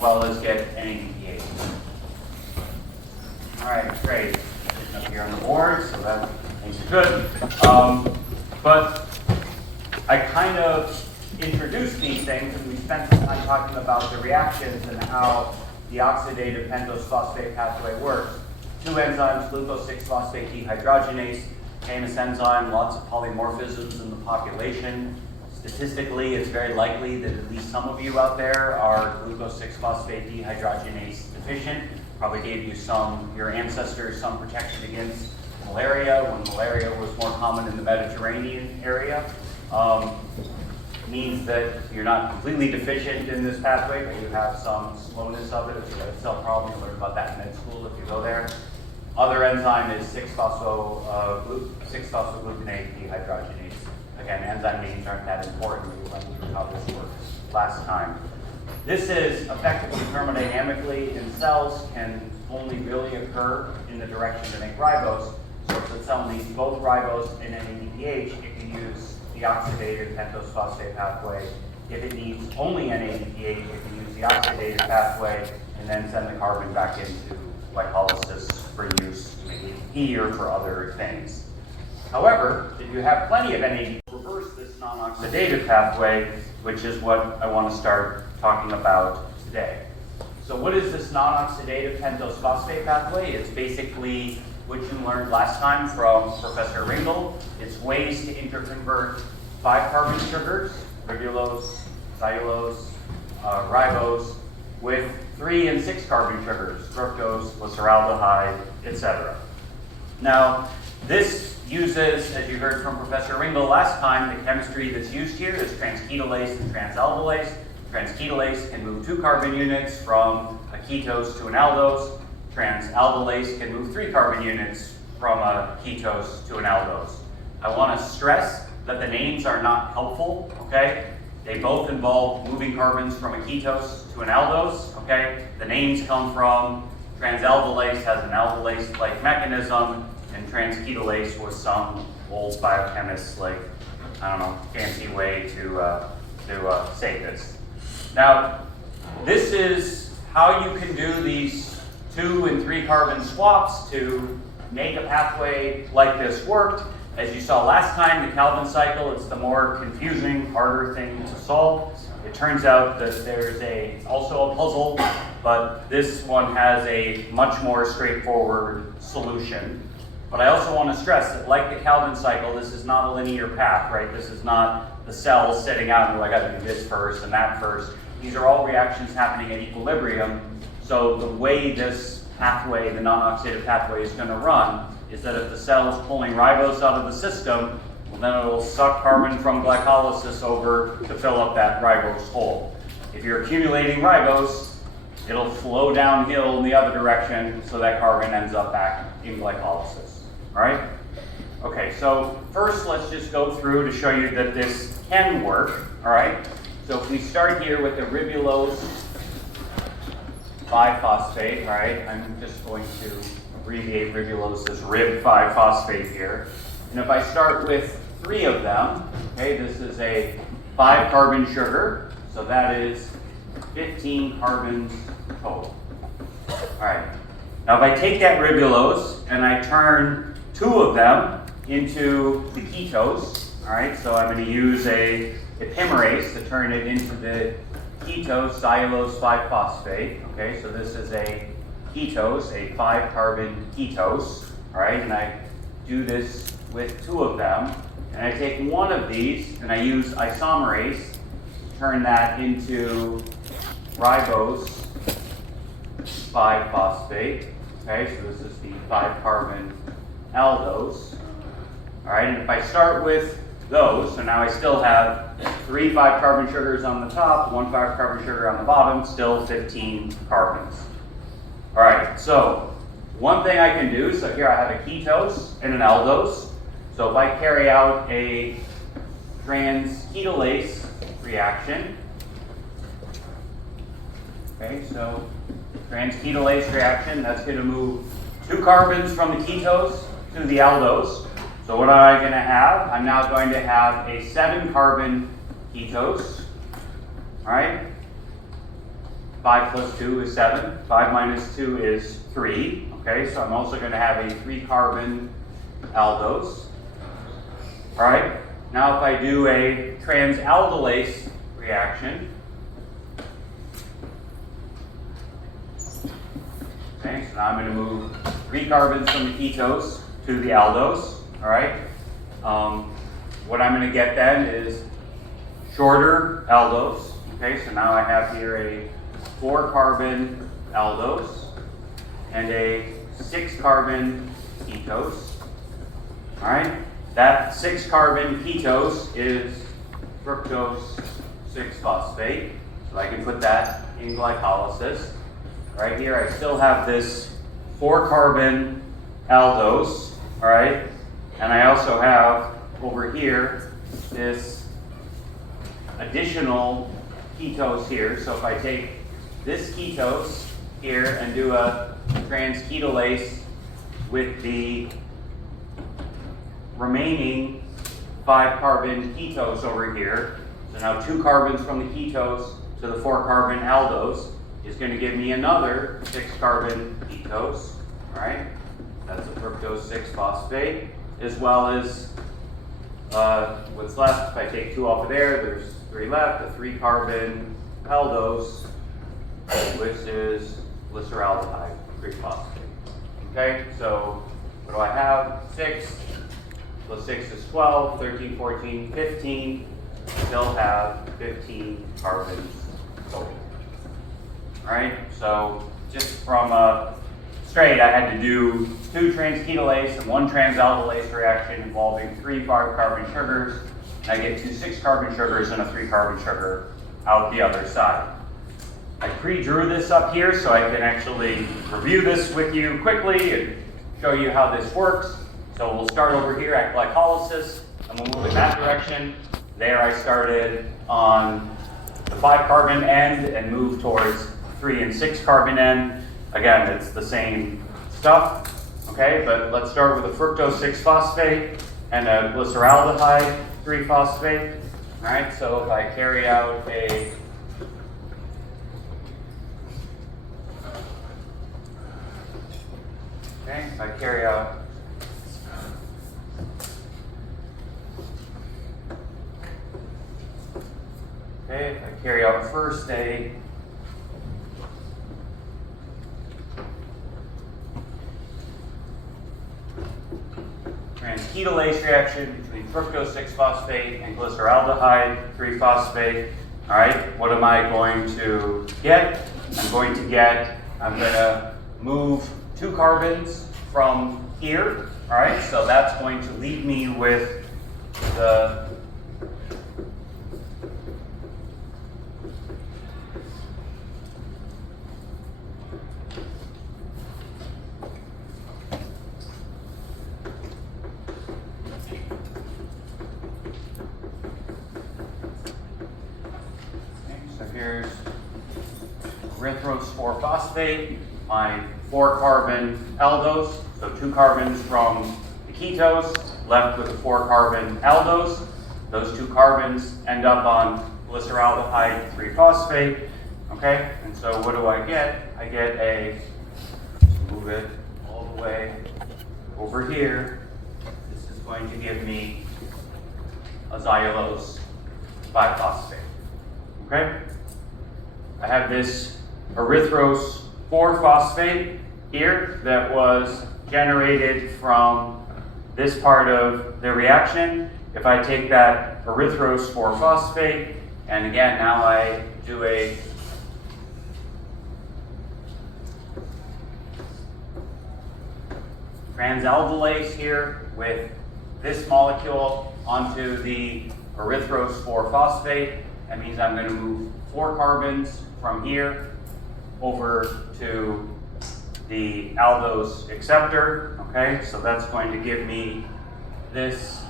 well as get NADPH. All right, great. Up here on the board, so that makes it good. But I kind of introduced these things, and we spent some time talking about the reactions and how the oxidative pentose phosphate pathway works. Two enzymes, glucose-6-phosphate dehydrogenase, famous enzyme, lots of polymorphisms in the population. Statistically, it's very likely that at least some of you out there are glucose-6-phosphate dehydrogenase deficient. Probably gave you your ancestors, some protection against malaria when malaria was more common in the Mediterranean area. Means that you're not completely deficient in this pathway, but you have some slowness of it. It's a red cell problem. You'll learn about that in med school if you go there. Other enzyme is 6-phosphogluconate dehydrogenase. Again, enzyme names aren't that important. We went through how this works last time. This is effectively thermodynamically in cells, can only really occur in the direction to make ribose. So if the cell needs both ribose and NADPH, it can use the oxidative pentose phosphate pathway. If it needs only NADPH, it can use the oxidative pathway and then send the carbon back into glycolysis for use, maybe E or for other things. However, if you have plenty of NADPH, reverse this non-oxidative pathway, which is what I want to start talking about today. So what is this non-oxidative pentose phosphate pathway? It's basically what you learned last time from Professor Ringel. It's ways to interconvert 5-carbon sugars, ribulose, cellulose, ribose, with 3 and 6-carbon sugars, fructose, glyceraldehyde, etc. Now, this uses, as you heard from Professor Ringel last time, the chemistry that's used here is transketolase and transalbulase. Transketolase can move 2 carbon units from a ketose to an aldose. Transalbulase can move 3 carbon units from a ketose to an aldose. I want to stress that the names are not helpful, okay? They both involve moving carbons from a ketose to an aldose, okay? The names come from transalbulase has an aldolase-like mechanism, and transketolase was some old biochemist's, fancy way to say this. Now, this is how you can do these 2 and 3 carbon swaps to make a pathway like this work. As you saw last time, the Calvin cycle is the more confusing, harder thing to solve. It turns out that there's also a puzzle, but this one has a much more straightforward solution. But I also want to stress that, like the Calvin cycle, this is not a linear path, right? This is not the cells sitting out and I got to do this first and that first. These are all reactions happening at equilibrium. So the way this pathway, the non-oxidative pathway, is going to run is that if the cell is pulling ribose out of the system, well, then it will suck carbon from glycolysis over to fill up that ribose hole. If you're accumulating ribose, it'll flow downhill in the other direction, so that carbon ends up back in glycolysis. All right? Okay, so first let's just go through to show you that this can work. All right? So if we start here with the ribulose 5-phosphate, all right? I'm just going to abbreviate ribulose as rib-5-phosphate here. And if I start with 3 of them, okay, this is a 5-carbon sugar, so that is 15 carbons total. All right. Now if I take that ribulose and I turn 2 of them into the ketose, all right, so I'm going to use a epimerase to turn it into the ketose cellulose 5-phosphate. Okay, so this is a ketose, a 5-carbon ketose. All right, and I do this with 2 of them. And I take one of these and I use isomerase to turn that into ribose 5-phosphate. Okay, so this is the 5-carbon aldose. All right, and if I start with those, so now I still have 3 5-carbon sugars on the top, 1 5-carbon sugar on the bottom, still 15 carbons. All right, so one thing I can do, so here I have a ketose and an aldose. So if I carry out a transketolase reaction, okay, so transketolase reaction, that's going to move 2 carbons from the ketose to the aldose. So what am I going to have? I'm now going to have a 7-carbon ketose, all right? 5 plus 2 is 7. 5 minus 2 is 3. Okay, so I'm also going to have a 3-carbon aldose. All right, now if I do a transaldolase reaction, okay, so now I'm going to move 3 carbons from the ketose to the aldose. All right, what I'm going to get then is shorter aldose. Okay, so now I have here a 4-carbon aldose and a 6-carbon ketose. All right, that 6-carbon ketose is fructose 6-phosphate. So I can put that in glycolysis. Right here, I still have this 4-carbon aldose. All right, and I also have over here this additional ketose here. So if I take this ketose here and do a transketolase with the remaining 5-carbon ketose over here, so now 2 carbons from the ketose to the 4-carbon aldose is going to give me another 6-carbon ketose. All right, that's a fructose 6-phosphate, as well as what's left. If I take 2 off of there, there's 3 left, a 3-carbon aldose, which is glyceraldehyde 3-phosphate. Okay, so what do I have? 6 plus 6 is 12, 13, 14, 15. Still have 15 carbons total. All right, so just from straight, I had to do 2 transketolase and 1 transaldolase reaction involving 3 5-carbon sugars. And I get 2 6-carbon sugars and a 3-carbon sugar out the other side. I pre-drew this up here so I can actually review this with you quickly and show you how this works. So we'll start over here at glycolysis, and we'll move in that direction. There I started on the 5-carbon end and moved towards 3 and 6-carbon end. Again, it's the same stuff, okay? But let's start with a fructose 6-phosphate and a glyceraldehyde 3-phosphate. All right, so if I carry out a if I carry out first a transketolase reaction between fructose 6-phosphate and glyceraldehyde 3-phosphate. All right, what am I going to get? I'm going to move 2 carbons from here. All right, so that's going to leave me with the here's erythrose 4-phosphate, my 4-carbon aldose, so 2 carbons from the ketose, left with a 4-carbon aldose. Those 2 carbons end up on glyceraldehyde 3-phosphate, okay? And so what do I get? I get move it all the way over here. This is going to give me a xylulose 5-phosphate, okay? I have this erythrose 4-phosphate here that was generated from this part of the reaction. If I take that erythrose 4-phosphate, and again, now I do a transaldolase here with this molecule onto the erythrose 4-phosphate. That means I'm going to move 4 carbons from here over to the aldose acceptor, okay? So that's going to give me this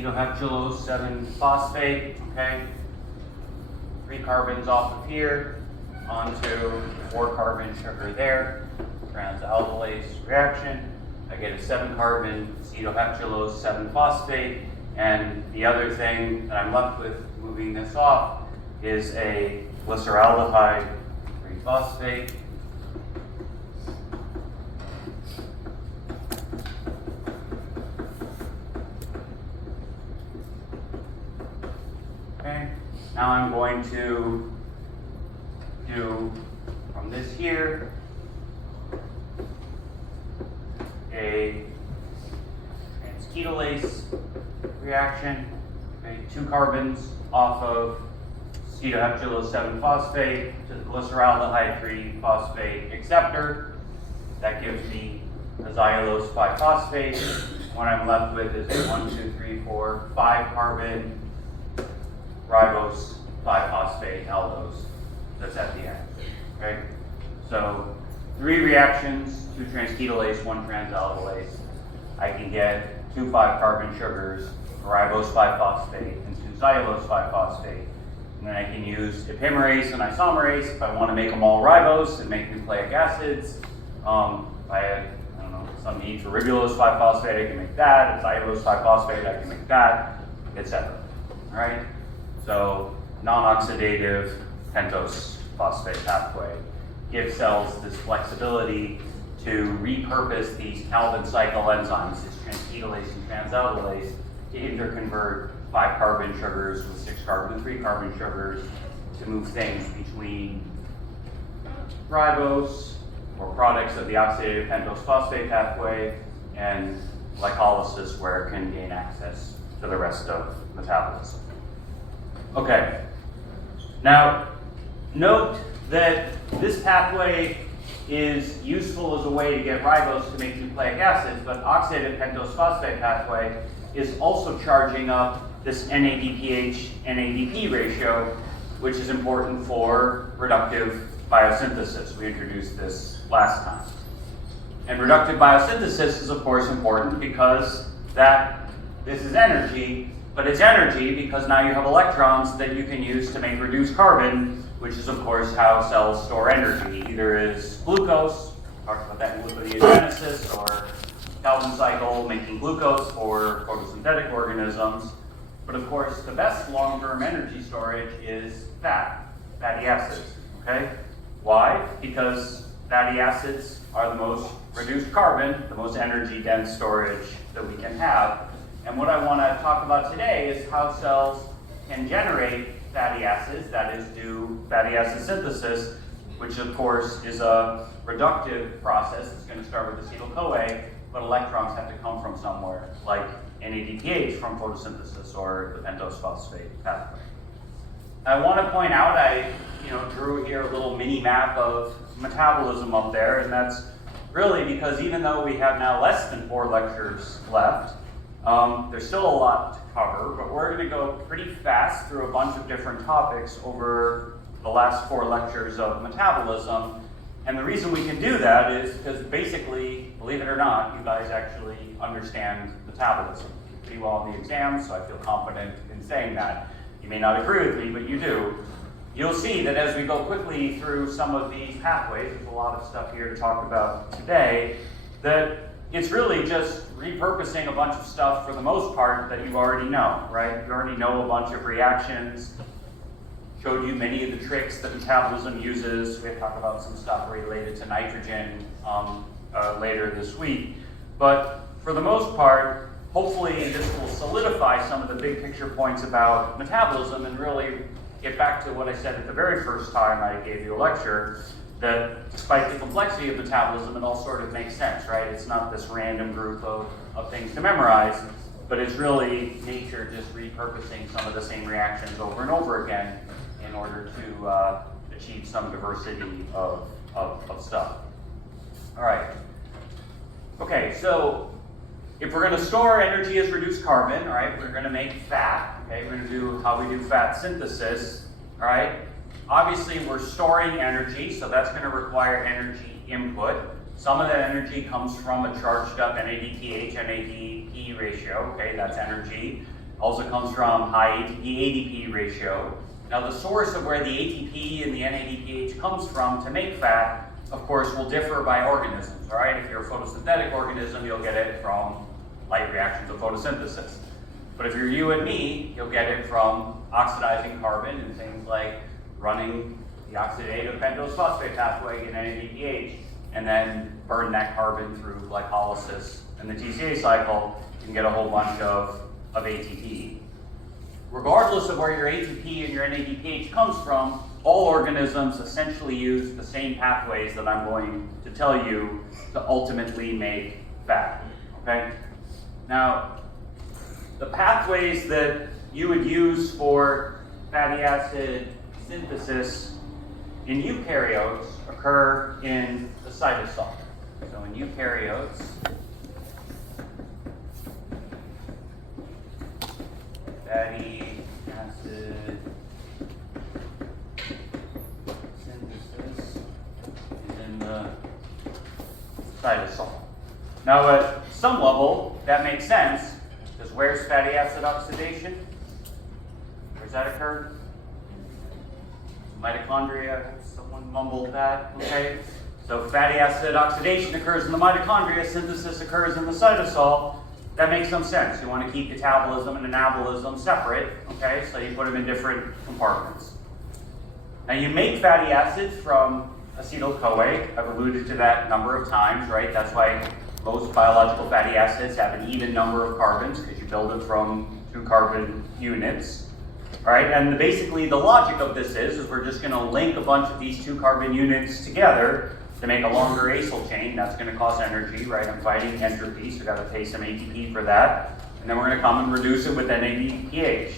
acetoheptulose 7-phosphate, okay? 3 carbons off of here, onto 4 carbon sugar there, transaldolase reaction. I get a 7-carbon acetoheptulose 7-phosphate, and the other thing that I'm left with moving this off is a glyceraldehyde 3-phosphate. Okay, now I'm going to do from this here a transketolase reaction. Okay, 2 carbons off of acetoheptulose 7-phosphate to the glyceraldehyde 3-phosphate acceptor. That gives me a xylulose 5-phosphate. What I'm left with is a 1, 2, 3, 4, 5 carbon ribose 5-phosphate aldose that's at the end. Okay, so 3 reactions, 2 transketolase, 1 transaldolase. I can get 2 5-carbon sugars, ribose 5-phosphate, and 2 xylulose 5-phosphate. And then I can use epimerase and isomerase if I want to make them all ribose and make nucleic acids. If I had, I don't know, some need for ribulose 5-phosphate, I can make that. Xylulose 5-phosphate, I can make that, etc. All right. So non-oxidative pentose phosphate pathway gives cells this flexibility to repurpose these Calvin cycle enzymes, this transketolase and transaldolase, to interconvert 5-carbon sugars with 6-carbon and 3-carbon sugars to move things between ribose or products of the oxidative pentose phosphate pathway and glycolysis, where it can gain access to the rest of metabolism. Okay, now note that this pathway is useful as a way to get ribose to make nucleic acids, but oxidative pentose phosphate pathway is also charging up this NADPH-NADP ratio, which is important for reductive biosynthesis. We introduced this last time. And reductive biosynthesis is of course important because this is energy, but it's energy because now you have electrons that you can use to make reduced carbon, which is of course how cells store energy. Either as glucose, talked about that in gluconeogenesis, or Calvin cycle making glucose for photosynthetic organisms. But of course, the best long-term energy storage is fatty acids, okay? Why? Because fatty acids are the most reduced carbon, the most energy-dense storage that we can have. And what I want to talk about today is how cells can generate fatty acids, that is, do fatty acid synthesis, which of course is a reductive process. It's going to start with acetyl-CoA, but electrons have to come from somewhere, like NADPH from photosynthesis or the pentose phosphate pathway. I want to point out, I drew here a little mini map of metabolism up there, and that's really because even though we have now less than 4 lectures left, there's still a lot to cover, but we're going to go pretty fast through a bunch of different topics over the last 4 lectures of metabolism. And the reason we can do that is because basically, believe it or not, you guys actually understand metabolism pretty well on the exam, so I feel confident in saying that. You may not agree with me, but you do. You'll see that as we go quickly through some of these pathways, there's a lot of stuff here to talk about today, that it's really just repurposing a bunch of stuff for the most part that you already know, right? You already know a bunch of reactions. Showed you many of the tricks that metabolism uses. We'll talk about some stuff related to nitrogen later this week. But for the most part, hopefully this will solidify some of the big picture points about metabolism and really get back to what I said at the very first time I gave you a lecture, that despite the complexity of metabolism, it all sort of makes sense, right? It's not this random group of things to memorize, but it's really nature just repurposing some of the same reactions over and over again in order to achieve some diversity of stuff. All right. Okay, so if we're going to store energy as reduced carbon, all right, we're going to make fat. Okay, we're going to do how we do fat synthesis. All right. Obviously, we're storing energy, so that's going to require energy input. Some of that energy comes from a charged up NADPH-NADP ratio. Okay, that's energy. Also comes from high ATP-ADP ratio. Now the source of where the ATP and the NADPH comes from to make fat, of course, will differ by organisms, all right? If you're a photosynthetic organism, you'll get it from light reactions of photosynthesis. But if you're you and me, you'll get it from oxidizing carbon and things like running the oxidative pentose phosphate pathway in NADPH, and then burn that carbon through glycolysis in the TCA cycle, you can get a whole bunch of ATP. Regardless of where your ATP and your NADPH comes from, all organisms essentially use the same pathways that I'm going to tell you to ultimately make fat, okay? Now, the pathways that you would use for fatty acid synthesis in eukaryotes occur in the cytosol. So in eukaryotes, fatty acid synthesis is in the cytosol. Now at some level, that makes sense, because where's fatty acid oxidation? Where's that occur? Mitochondria, someone mumbled that, okay? So fatty acid oxidation occurs in the mitochondria, synthesis occurs in the cytosol. That makes some sense. You want to keep metabolism and anabolism separate, okay? So you put them in different compartments. Now you make fatty acids from acetyl-CoA. I've alluded to that a number of times, right? That's why most biological fatty acids have an even number of carbons, because you build it from 2 carbon units. All right, and basically the logic of this is we're just going to link a bunch of these 2 carbon units together to make a longer acyl chain. That's going to cause energy, right? I'm fighting entropy, so we've got to pay some ATP for that. And then we're going to come and reduce it with NADPH.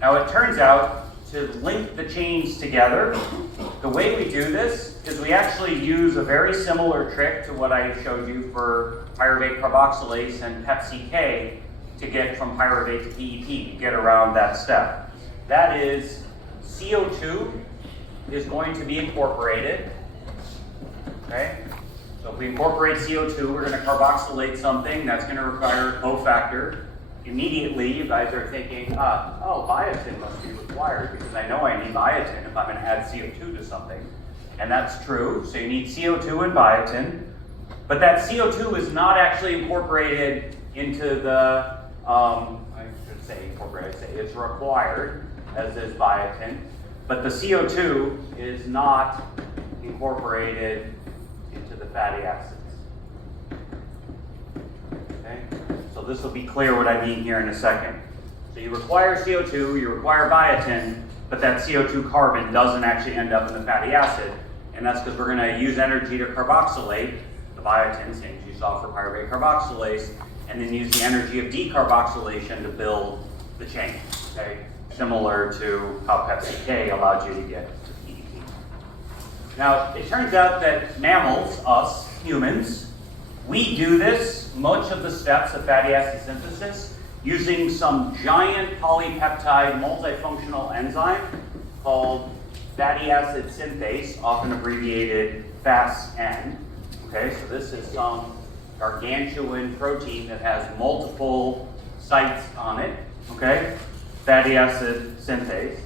Now it turns out to link the chains together, the way we do this is we actually use a very similar trick to what I showed you for pyruvate carboxylase and PepCK to get from pyruvate to PEP, get around that step. That is, CO2 is going to be incorporated, okay? So if we incorporate CO2, we're going to carboxylate something that's going to require a cofactor. Immediately, you guys are thinking, oh, biotin must be required because I know I need biotin if I'm going to add CO2 to something. And that's true, so you need CO2 and biotin. But that CO2 is not actually incorporated into the, I should say incorporated, it's required, as is biotin. But the CO2 is not incorporated into the fatty acids. Okay? So this will be clear what I mean here in a second. So you require CO2, you require biotin, but that CO2 carbon doesn't actually end up in the fatty acid. And that's because we're going to use energy to carboxylate the biotin, same as you saw for pyruvate carboxylase, and then use the energy of decarboxylation to build the chain. Okay? Similar to how PepCK allowed you to get to PEP. Now, it turns out that mammals, us, humans, we do this, much of the steps of fatty acid synthesis, using some giant polypeptide multifunctional enzyme called fatty acid synthase, often abbreviated FASN. Okay, so this is some gargantuan protein that has multiple sites on it. Okay, fatty acid synthase.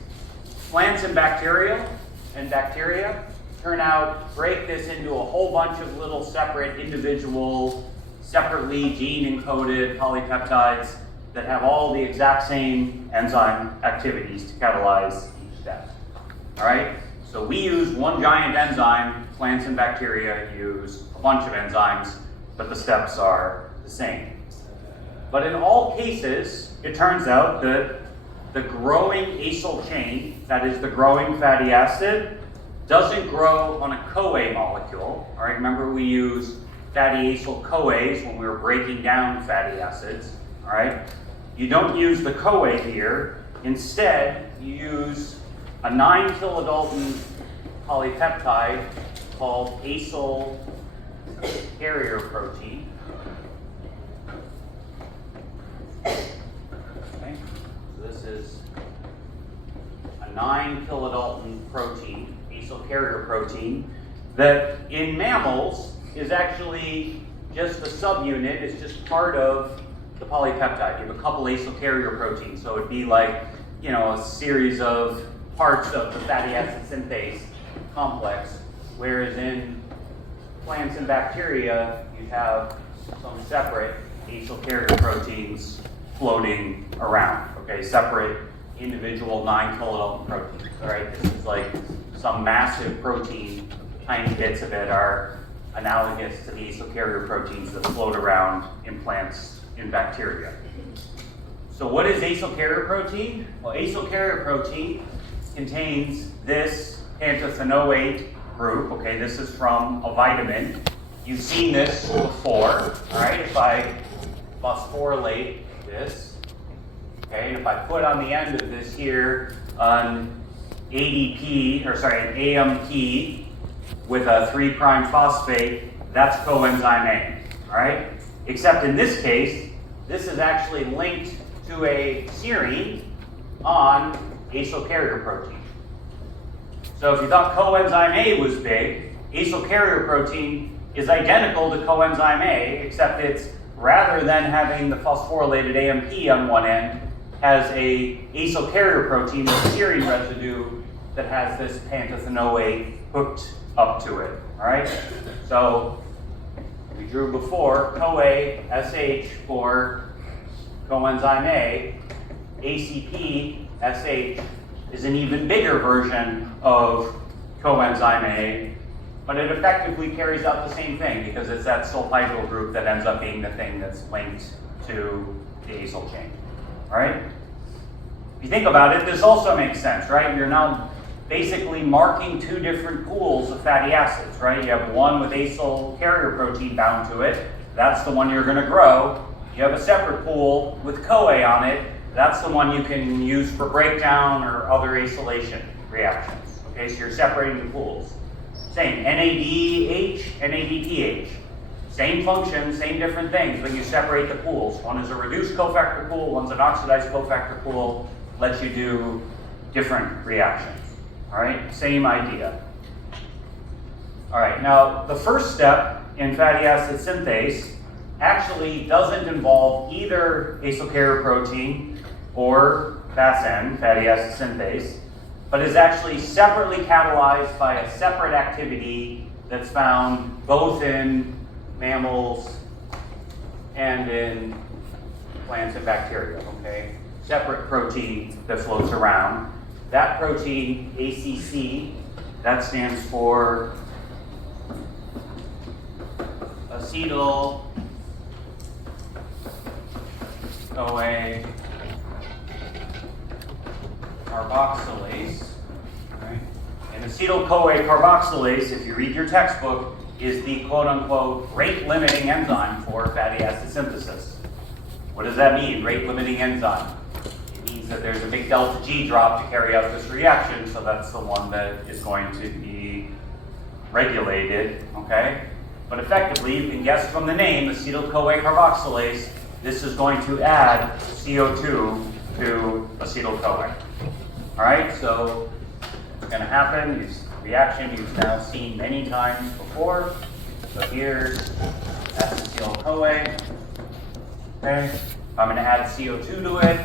Plants and bacteria turn out, break this into a whole bunch of little separate individual, separately gene-encoded polypeptides that have all the exact same enzyme activities to catalyze each step. All right? So we use one giant enzyme, plants and bacteria use a bunch of enzymes, but the steps are the same. But in all cases, it turns out that the growing acyl chain, that is the growing fatty acid, doesn't grow on a CoA molecule. All right, remember we use fatty acyl CoAs when we were breaking down fatty acids. All right, you don't use the CoA here. Instead, you use a 9 kilodalton polypeptide called acyl carrier protein. Okay, so this is a 9 kilodalton protein, acyl carrier protein, that in mammals is actually just a subunit, it's just part of the polypeptide. You have a couple acyl carrier proteins, so it'd be like, you know, a series of parts of the fatty acid synthase complex, whereas in plants and bacteria, you have some separate acyl carrier proteins floating around, okay, separate individual 9 kilodalton proteins, all right? This is like some massive protein, tiny bits of it are analogous to the acyl carrier proteins that float around in plants and bacteria. So what is acyl carrier protein? Well, acyl carrier protein contains this pantothenoate group, okay, this is from a vitamin. You've seen this before, all right? If I phosphorylate this, okay, and if I put on the end of this here an an AMP with a 3' phosphate, that's coenzyme A, all right? Except in this case, this is actually linked to a serine on acyl carrier protein. So if you thought coenzyme A was big, acyl carrier protein is identical to coenzyme A, except it's, rather than having the phosphorylated AMP on one end, has a acyl carrier protein with a serine residue that has this pantothenoate hooked up to it, all right? So we drew before CoA SH for coenzyme A, ACP SH is an even bigger version of coenzyme A, but it effectively carries out the same thing because it's that sulfhydryl group that ends up being the thing that's linked to the acyl chain, all right? If you think about it, this also makes sense, right? You're now basically marking two different pools of fatty acids, right? You have one with acyl carrier protein bound to it, that's the one you're going to grow. You have a separate pool with CoA on it, that's the one you can use for breakdown or other acylation reactions. Okay, so you're separating the pools. Same, NADH, NADPH. Same function, same different things, but you separate the pools. One is a reduced cofactor pool, one's an oxidized cofactor pool, lets you do different reactions. All right, same idea. All right, now the first step in fatty acid synthase actually doesn't involve either acyl carrier protein or FASN, fatty acid synthase, but is actually separately catalyzed by a separate activity that's found both in mammals and in plants and bacteria, okay? Separate protein that floats around. That protein, ACC, that stands for acetyl CoA carboxylase, right? And acetyl CoA carboxylase, if you read your textbook, is the quote-unquote rate-limiting enzyme for fatty acid synthesis. What does that mean, rate-limiting enzyme? It means that there's a big delta G drop to carry out this reaction, so that's the one that is going to be regulated, okay? But effectively, you can guess from the name, acetyl-CoA carboxylase, this is going to add CO2 to acetyl-CoA. All right, so what's going to happen is reaction you've now seen many times before. So here's acetyl-CoA. Okay, I'm going to add CO2 to it.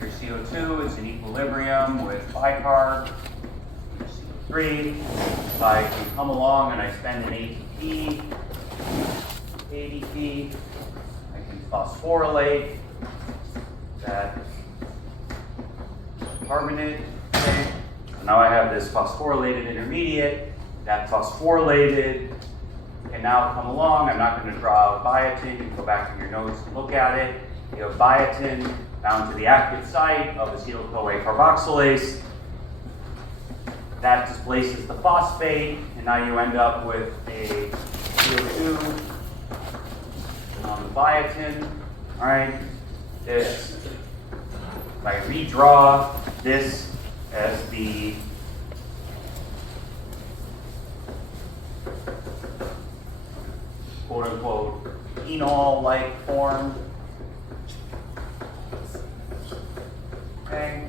Your CO2 is in equilibrium with bicarb, CO3. If I can come along and I spend an ATP, ADP, I can phosphorylate that carbonate. Okay. So now I have this phosphorylated intermediate. That phosphorylated can now come along. I'm not going to draw biotin. You can go back in your notes and look at it. You have biotin bound to the active site of acetyl-CoA carboxylase. That displaces the phosphate, and now you end up with a CO2 on the biotin. All right, this, if I redraw this as the quote-unquote enol-like form. Okay,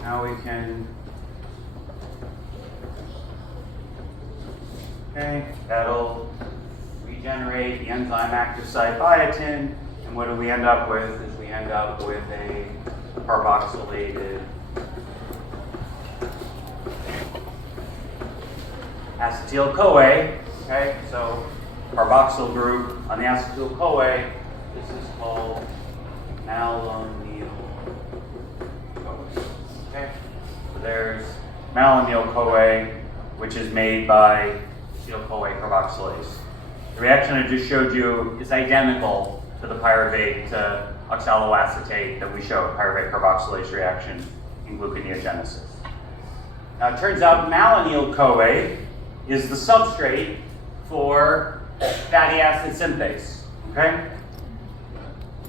now we can, okay, that'll regenerate the enzyme active site biotin, and And what do we end up with? Is we end up with a carboxylated acetyl-CoA. Okay, so carboxyl group on the acetyl-CoA. This is called malonyl-CoA. Okay, so there's malonyl-CoA, which is made by acetyl-CoA carboxylase. The reaction I just showed you is identical to the pyruvate oxaloacetate that we showed, pyruvate carboxylase reaction in gluconeogenesis. Now it turns out malonyl-CoA is the substrate for fatty acid synthase, okay?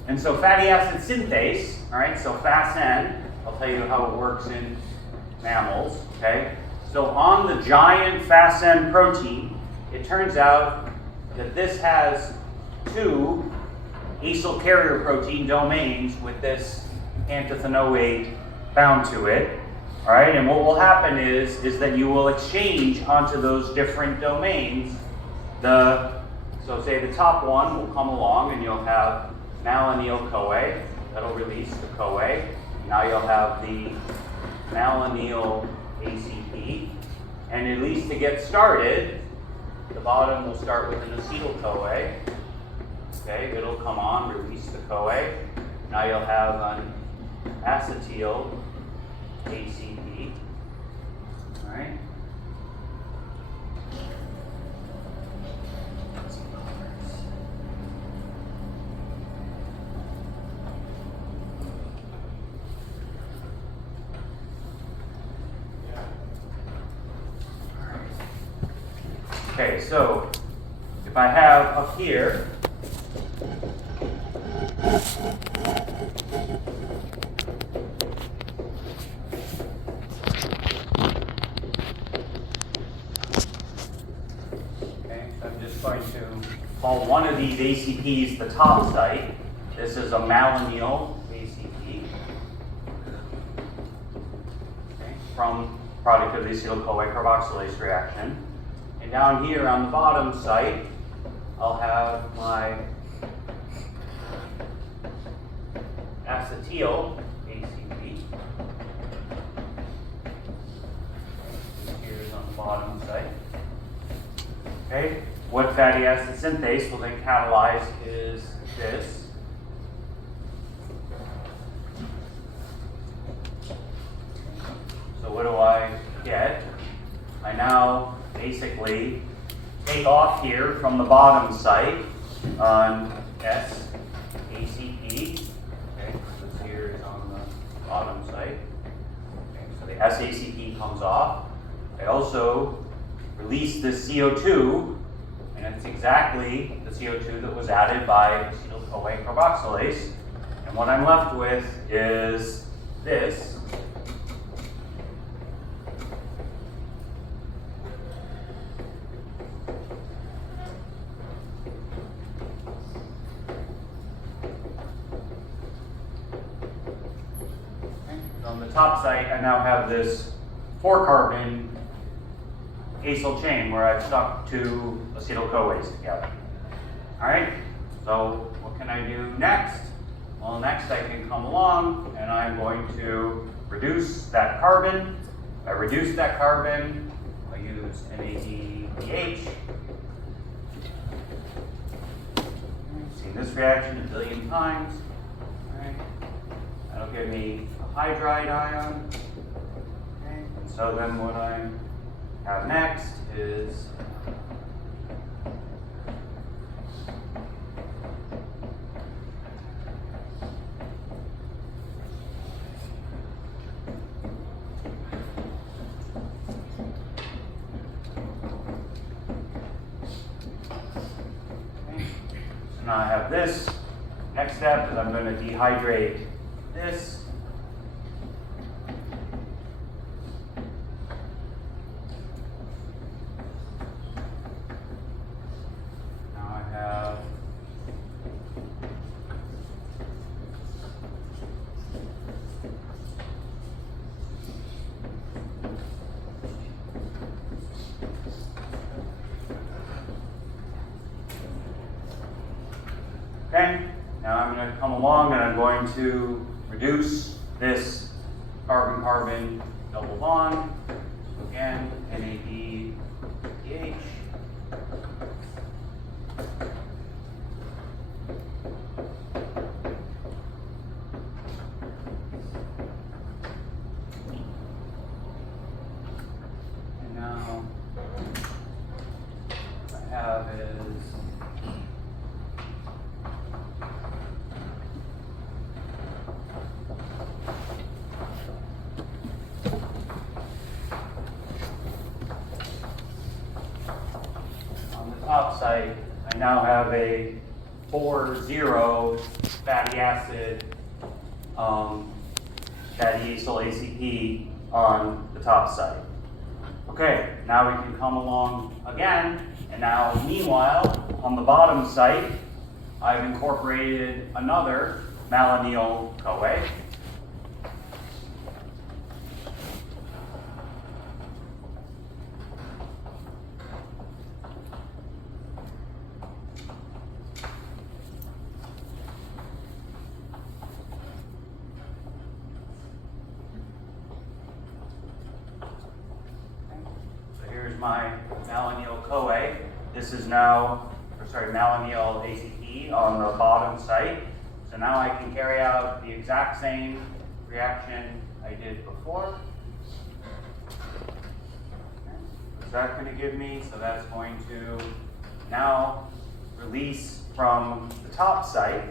And so fatty acid synthase, all right, so FASN, I'll tell you how it works in mammals, okay? So on the giant FASN protein, it turns out that this has two acyl carrier protein domains with this anthocyanate bound to it. All right, and what will happen is that you will exchange onto those different domains. So say the top one will come along and you'll have malonyl-CoA, that'll release the CoA. Now you'll have the malonyl ACP, and at least to get started, the bottom will start with an acetyl-CoA. Okay, it'll come on, release the CoA. Now you'll have an acetyl ACP. All right. Okay, so if I have up here I'm just going to call one of these ACPs the top site. This is a malonyl ACP, okay, from product of the acetyl-CoA carboxylase reaction. And down here on the bottom site, I'll have my acetyl ACP. Here's on the bottom site. Okay, what fatty acid synthase will then catalyze is this. So what do I get? I now basically take off here from the bottom site on S ACP. Okay, so this here is on the bottom site. Okay, so the S ACP comes off. I also release this CO2, and it's exactly the CO2 that was added by acetyl-CoA carboxylase. And what I'm left with is this. On the top site, I now have this 4-carbon acyl chain where I've stuck two acetyl-CoAs together. All right, so what can I do next? Well, next I can come along and I'm going to reduce that carbon. If I reduce that carbon, I use NADPH. I've seen this reaction a billion times. All right, that'll give me a hydride ion. Okay, and so then what I have next is so now I have this. Next step is I'm going to dehydrate this. Okay, Now I'm going to come along and I'm going to reduce this carbon-carbon double bond. Again, NADPH. And now what I have is top site, I now have a 4,0 fatty acid fatty acyl ACP on the top site. Okay, now we can come along again, and now meanwhile, on the bottom site, I've incorporated another malonyl-CoA. My malonyl-CoA. This is now, malonyl ACP on the bottom site. So now I can carry out the exact same reaction I did before. What's that going to give me? So that's going to now release from the top site.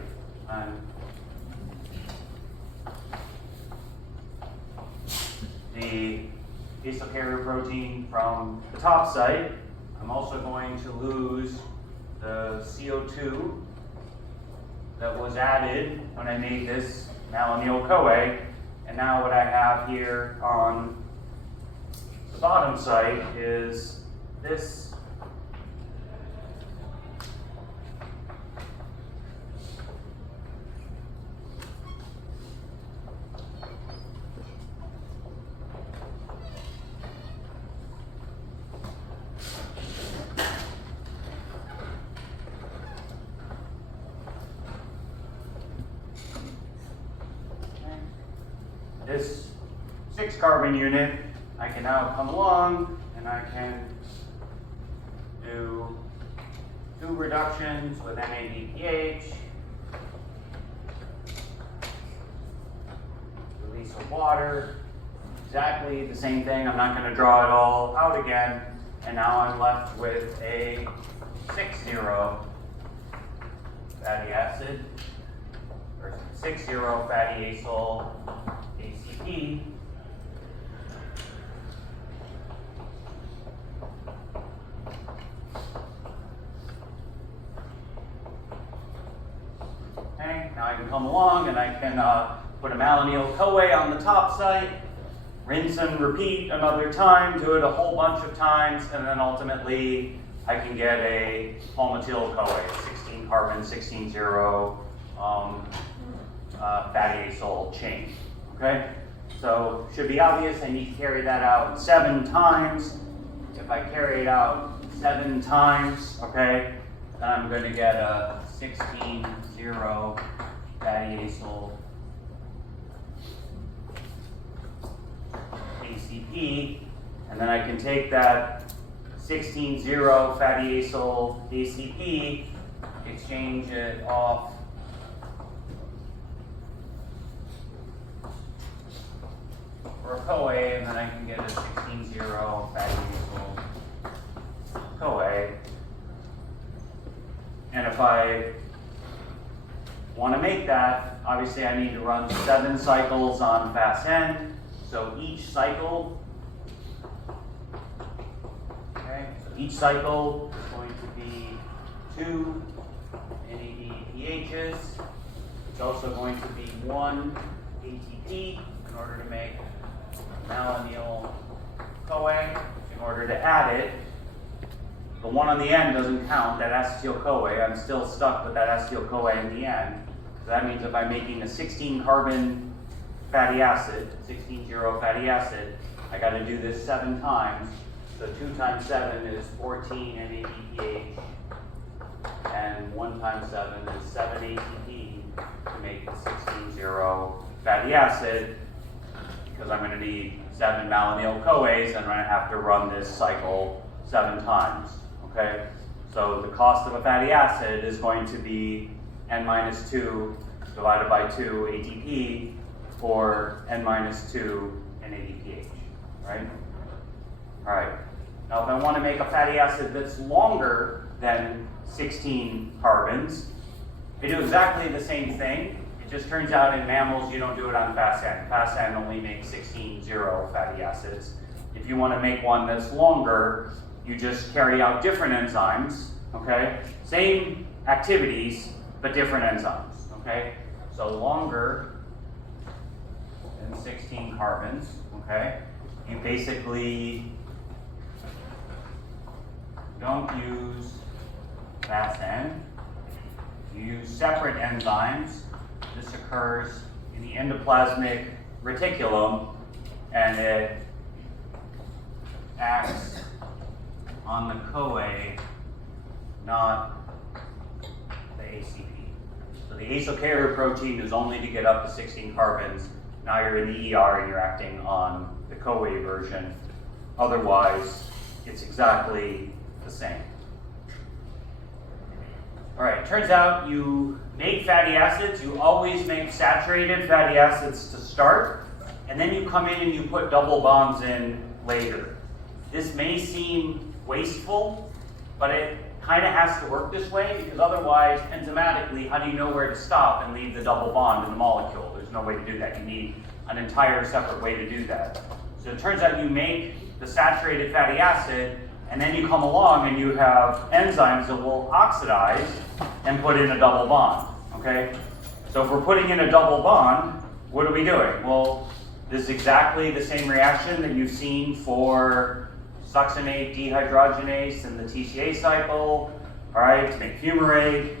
The acyl carrier protein from the top site. I'm also going to lose the CO2 that was added when I made this malonyl-CoA. And now what I have here on the bottom site is this this 6-carbon unit. I can now come along and I can do 2 reductions with NADPH, release of water, exactly the same thing. I'm not going to draw it all out again, and now I'm left with a 6,0 fatty acid, or 6,0 fatty acyl ACP. Okay, now I can come along and I can put a malonyl-CoA on the top site, rinse and repeat another time, do it a whole bunch of times, and then ultimately I can get a palmitoyl-CoA, 16-carbon, 16,0 fatty acyl chain. Okay, so should be obvious. I need to carry that out 7 times. If I carry it out 7 times, okay, then I'm going to get a 16,0 fatty acyl ACP, and then I can take that 16,0 fatty acyl ACP, exchange it off for a CoA, and then I can get a 16,0 fatty acyl CoA. And if I want to make that, obviously I need to run 7 cycles on fast N. So each cycle, okay, so each cycle is going to be 2 NADPHs. It's also going to be 1 ATP in order to make malonyl-CoA. In order to add it, the one on the end doesn't count, that acetyl-CoA. I'm still stuck with that acetyl-CoA in the end. So that means if I'm making a 16-carbon fatty acid, 16,0 fatty acid, I got to do this 7 times. So 2 times 7 is 14 NADPH, and 1 times 7 is 7 ATP. to make the 16-0 fatty acid, because I'm going to need 7 malonyl-CoAs, and I'm going to have to run this cycle 7 times, okay? So the cost of a fatty acid is going to be N-2 divided by 2 ATP, or N-2 NADPH, right? All right, now if I want to make a fatty acid that's longer than 16 carbons, I do exactly the same thing. It just turns out in mammals you don't do it on FASN. FASN only makes 16-0 fatty acids. If you want to make one that's longer, you just carry out different enzymes, okay? Same activities, but different enzymes, okay? So longer than 16 carbons, okay? You basically don't use FASN. You use separate enzymes. This occurs in the endoplasmic reticulum, and it acts on the CoA, not the ACP. So the acyl carrier protein is only to get up to 16 carbons. Now you're in the ER and you're acting on the CoA version. Otherwise, it's exactly the same. All right, turns out you make fatty acids, you always make saturated fatty acids to start, and then you come in and you put double bonds in later. This may seem wasteful, but it kind of has to work this way, because otherwise, enzymatically, how do you know where to stop and leave the double bond in the molecule? There's no way to do that. You need an entire separate way to do that. So it turns out you make the saturated fatty acid, and then you come along and you have enzymes that will oxidize and put in a double bond, okay? So if we're putting in a double bond, what are we doing? Well, this is exactly the same reaction that you've seen for succinate dehydrogenase in the TCA cycle, all right, to make fumarate.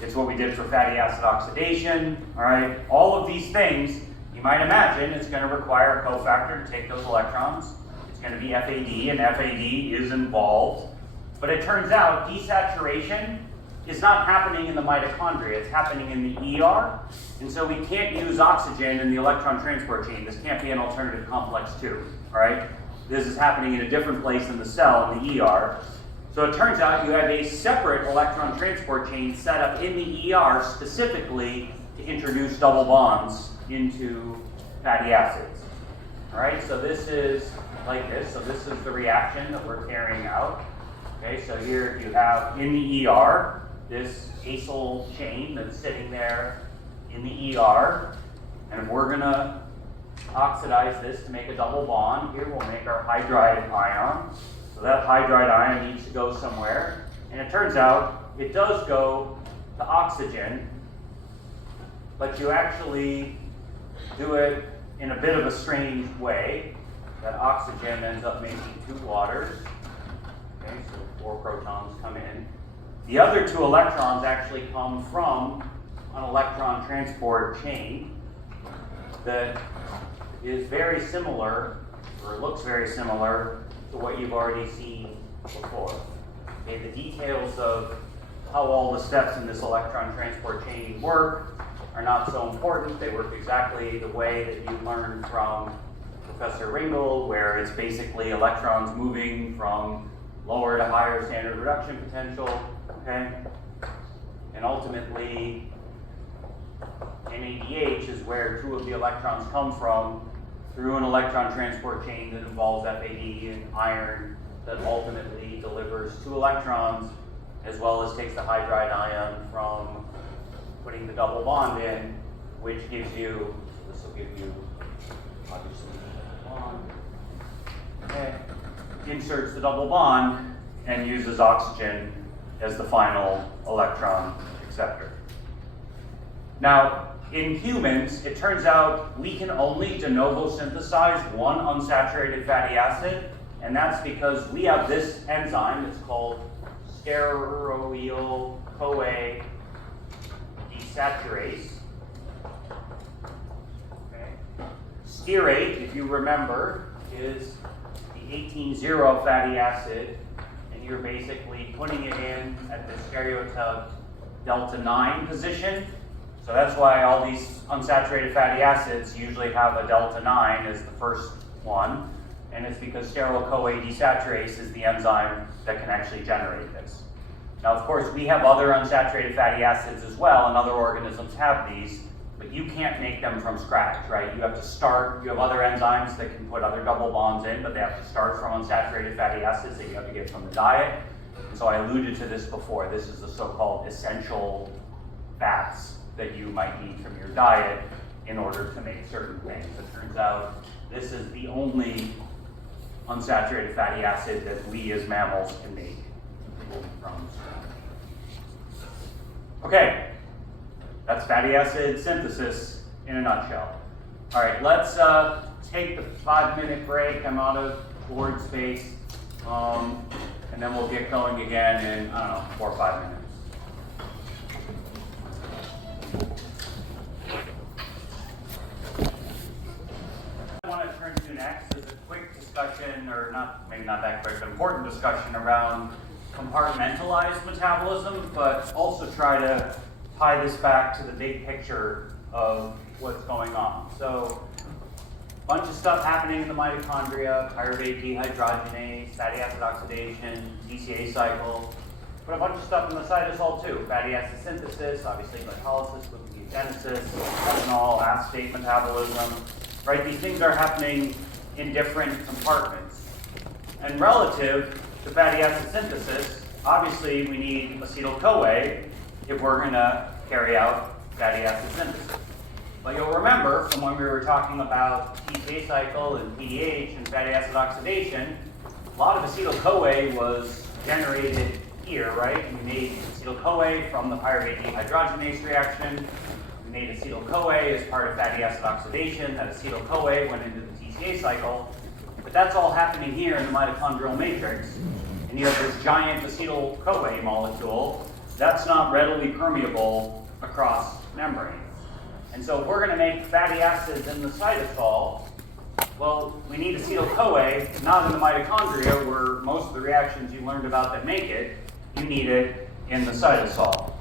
It's what we did for fatty acid oxidation, all right? All of these things, you might imagine, it's going to require a cofactor to take those electrons. It's going to be FAD, and FAD is involved. But it turns out desaturation is not happening in the mitochondria, it's happening in the ER. And so we can't use oxygen in the electron transport chain. This can't be an alternative complex 2, all right? This is happening in a different place in the cell, in the ER. So it turns out you have a separate electron transport chain set up in the ER specifically to introduce double bonds into fatty acids. All right, so this is like this. So this is the reaction that we're carrying out. Okay, so here you have in the ER this acyl chain that's sitting there in the ER. And if we're going to oxidize this to make a double bond, here we'll make our hydride ion. So that hydride ion needs to go somewhere. And it turns out it does go to oxygen, but you actually do it in a bit of a strange way. That oxygen ends up making 2 waters. Okay, so 4 protons come in. The other 2 electrons actually come from an electron transport chain that is very similar, or looks very similar, to what you've already seen before. Okay, the details of how all the steps in this electron transport chain work are not so important. They work exactly the way that you learned from Professor Ringel, where it's basically electrons moving from lower to higher standard reduction potential, okay? And ultimately, NADH is where 2 of the electrons come from through an electron transport chain that involves FAD and iron that ultimately delivers 2 electrons, as well as takes the hydride ion from putting the double bond in, which gives you, this will give you, obviously, the bond. Okay. Inserts the double bond and uses oxygen as the final electron acceptor. Now, in humans, it turns out we can only de novo synthesize 1 unsaturated fatty acid, and that's because we have this enzyme. It's called stearoyl-CoA desaturase. Okay. Stearate, if you remember, is the 18-0 fatty acid, and you're basically putting it in at the stereotug delta 9 position. So that's why all these unsaturated fatty acids usually have a delta 9 as the first one, and it's because steryl-CoA desaturase is the enzyme that can actually generate this. Now, of course, we have other unsaturated fatty acids as well, and other organisms have these, but you can't make them from scratch, right? You have to start, you have other enzymes that can put other double bonds in, but they have to start from unsaturated fatty acids that you have to get from the diet. And so I alluded to this before. This is the so-called essential fats that you might need from your diet in order to make certain things. It turns out this is the only unsaturated fatty acid that we as mammals can make from scratch. Okay, that's fatty acid synthesis in a nutshell. All right, let's take the 5-minute break. I'm out of board space, and then we'll get going again in, I don't know, 4 or 5 minutes. I want to turn to next is a quick discussion, or not, maybe not that quick, but important discussion around compartmentalized metabolism, but also try to tie this back to the big picture of what's going on. So, a bunch of stuff happening in the mitochondria, pyruvate dehydrogenase, fatty acid oxidation, TCA cycle, but a bunch of stuff in the cytosol too. Fatty acid synthesis, obviously glycolysis, gluconeogenesis, ethanol, acetate metabolism, right? These things are happening in different compartments. And relative to fatty acid synthesis, obviously we need acetyl-CoA if we're going to carry out fatty acid synthesis. But you'll remember from when we were talking about TCA cycle and PDH and fatty acid oxidation, a lot of acetyl-CoA was generated here, right? We made acetyl-CoA from the pyruvate dehydrogenase reaction. We made acetyl-CoA as part of fatty acid oxidation. That acetyl-CoA went into the TCA cycle. But that's all happening here in the mitochondrial matrix. And you have this giant acetyl-CoA molecule that's not readily permeable across membranes. And so if we're going to make fatty acids in the cytosol, well, we need acetyl-CoA, not in the mitochondria, where most of the reactions you learned about that make it, you need it in the cytosol.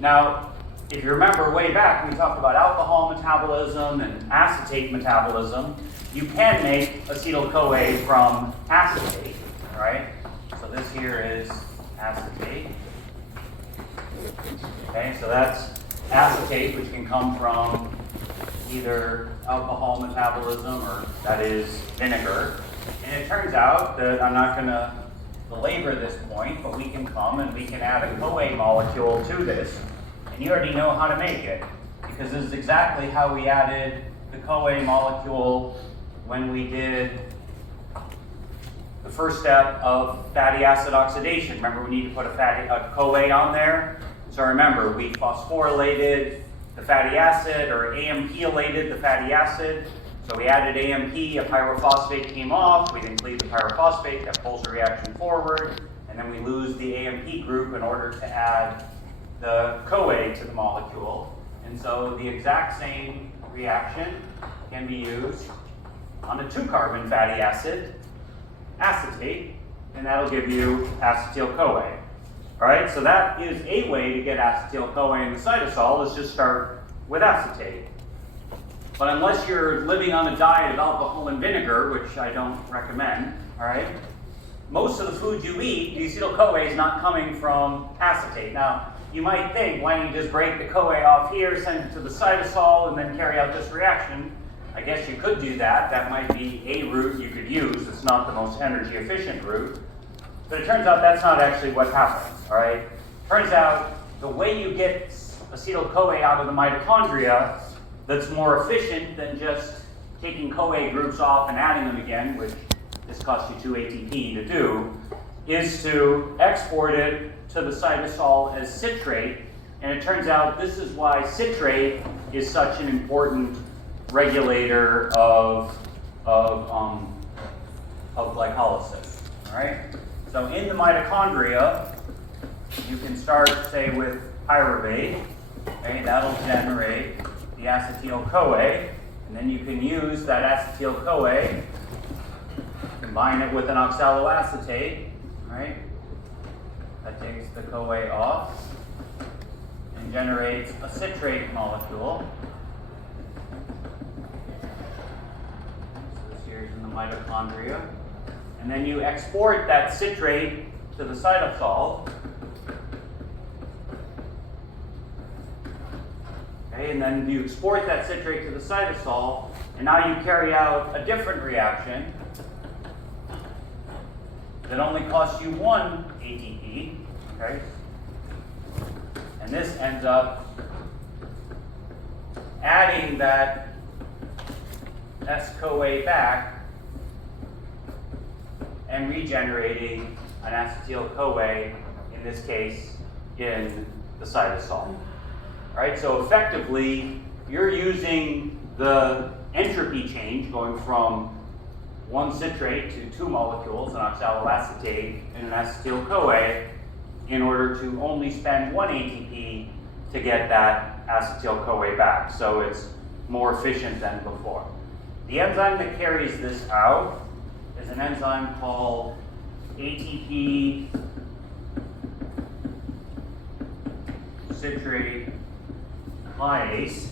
Now, if you remember way back, we talked about alcohol metabolism and acetate metabolism. You can make acetyl-CoA from acetate, right? So this here is acetate. Okay, so that's acetate, which can come from either alcohol metabolism or that is vinegar. And it turns out that I'm not going to belabor this point, but we can come and we can add a CoA molecule to this. And you already know how to make it, because this is exactly how we added the CoA molecule when we did the first step of fatty acid oxidation. Remember, we need to put a CoA on there. So remember, we phosphorylated the fatty acid, or AMP-ylated the fatty acid. So we added AMP, a pyrophosphate came off, we then cleaved the pyrophosphate, that pulls the reaction forward, and then we lose the AMP group in order to add the CoA to the molecule. And so the exact same reaction can be used on a 2-carbon fatty acid, acetate, and that'll give you acetyl-CoA. All right, so that is a way to get acetyl-CoA in the cytosol, is just start with acetate. But unless you're living on a diet of alcohol and vinegar, which I don't recommend, all right, most of the food you eat, the acetyl-CoA is not coming from acetate. Now, you might think, why don't you just break the CoA off here, send it to the cytosol, and then carry out this reaction? I guess you could do that. That might be a route you could use. It's not the most energy efficient route. But it turns out that's not actually what happens, all right? Turns out the way you get acetyl-CoA out of the mitochondria that's more efficient than just taking CoA groups off and adding them again, which this costs you 2 ATP to do, is to export it to the cytosol as citrate. And it turns out this is why citrate is such an important regulator of glycolysis, all right? So in the mitochondria, you can start, say, with pyruvate, okay? That'll generate the acetyl-CoA, and then you can use that acetyl-CoA, combine it with an oxaloacetate, right? That takes the CoA off, and generates a citrate molecule. So this here is in the mitochondria. And then you export that citrate to the cytosol. Okay, and then you export that citrate to the cytosol, and now you carry out a different reaction that only costs you 1 ATP. Okay? And this ends up adding that S-CoA back and regenerating an acetyl-CoA, in this case, in the cytosol. All right, so effectively, you're using the entropy change going from one citrate to 2 molecules, an oxaloacetate and an acetyl-CoA, in order to only spend 1 ATP to get that acetyl-CoA back. So it's more efficient than before. The enzyme that carries this out is an enzyme called ATP citrate lyase.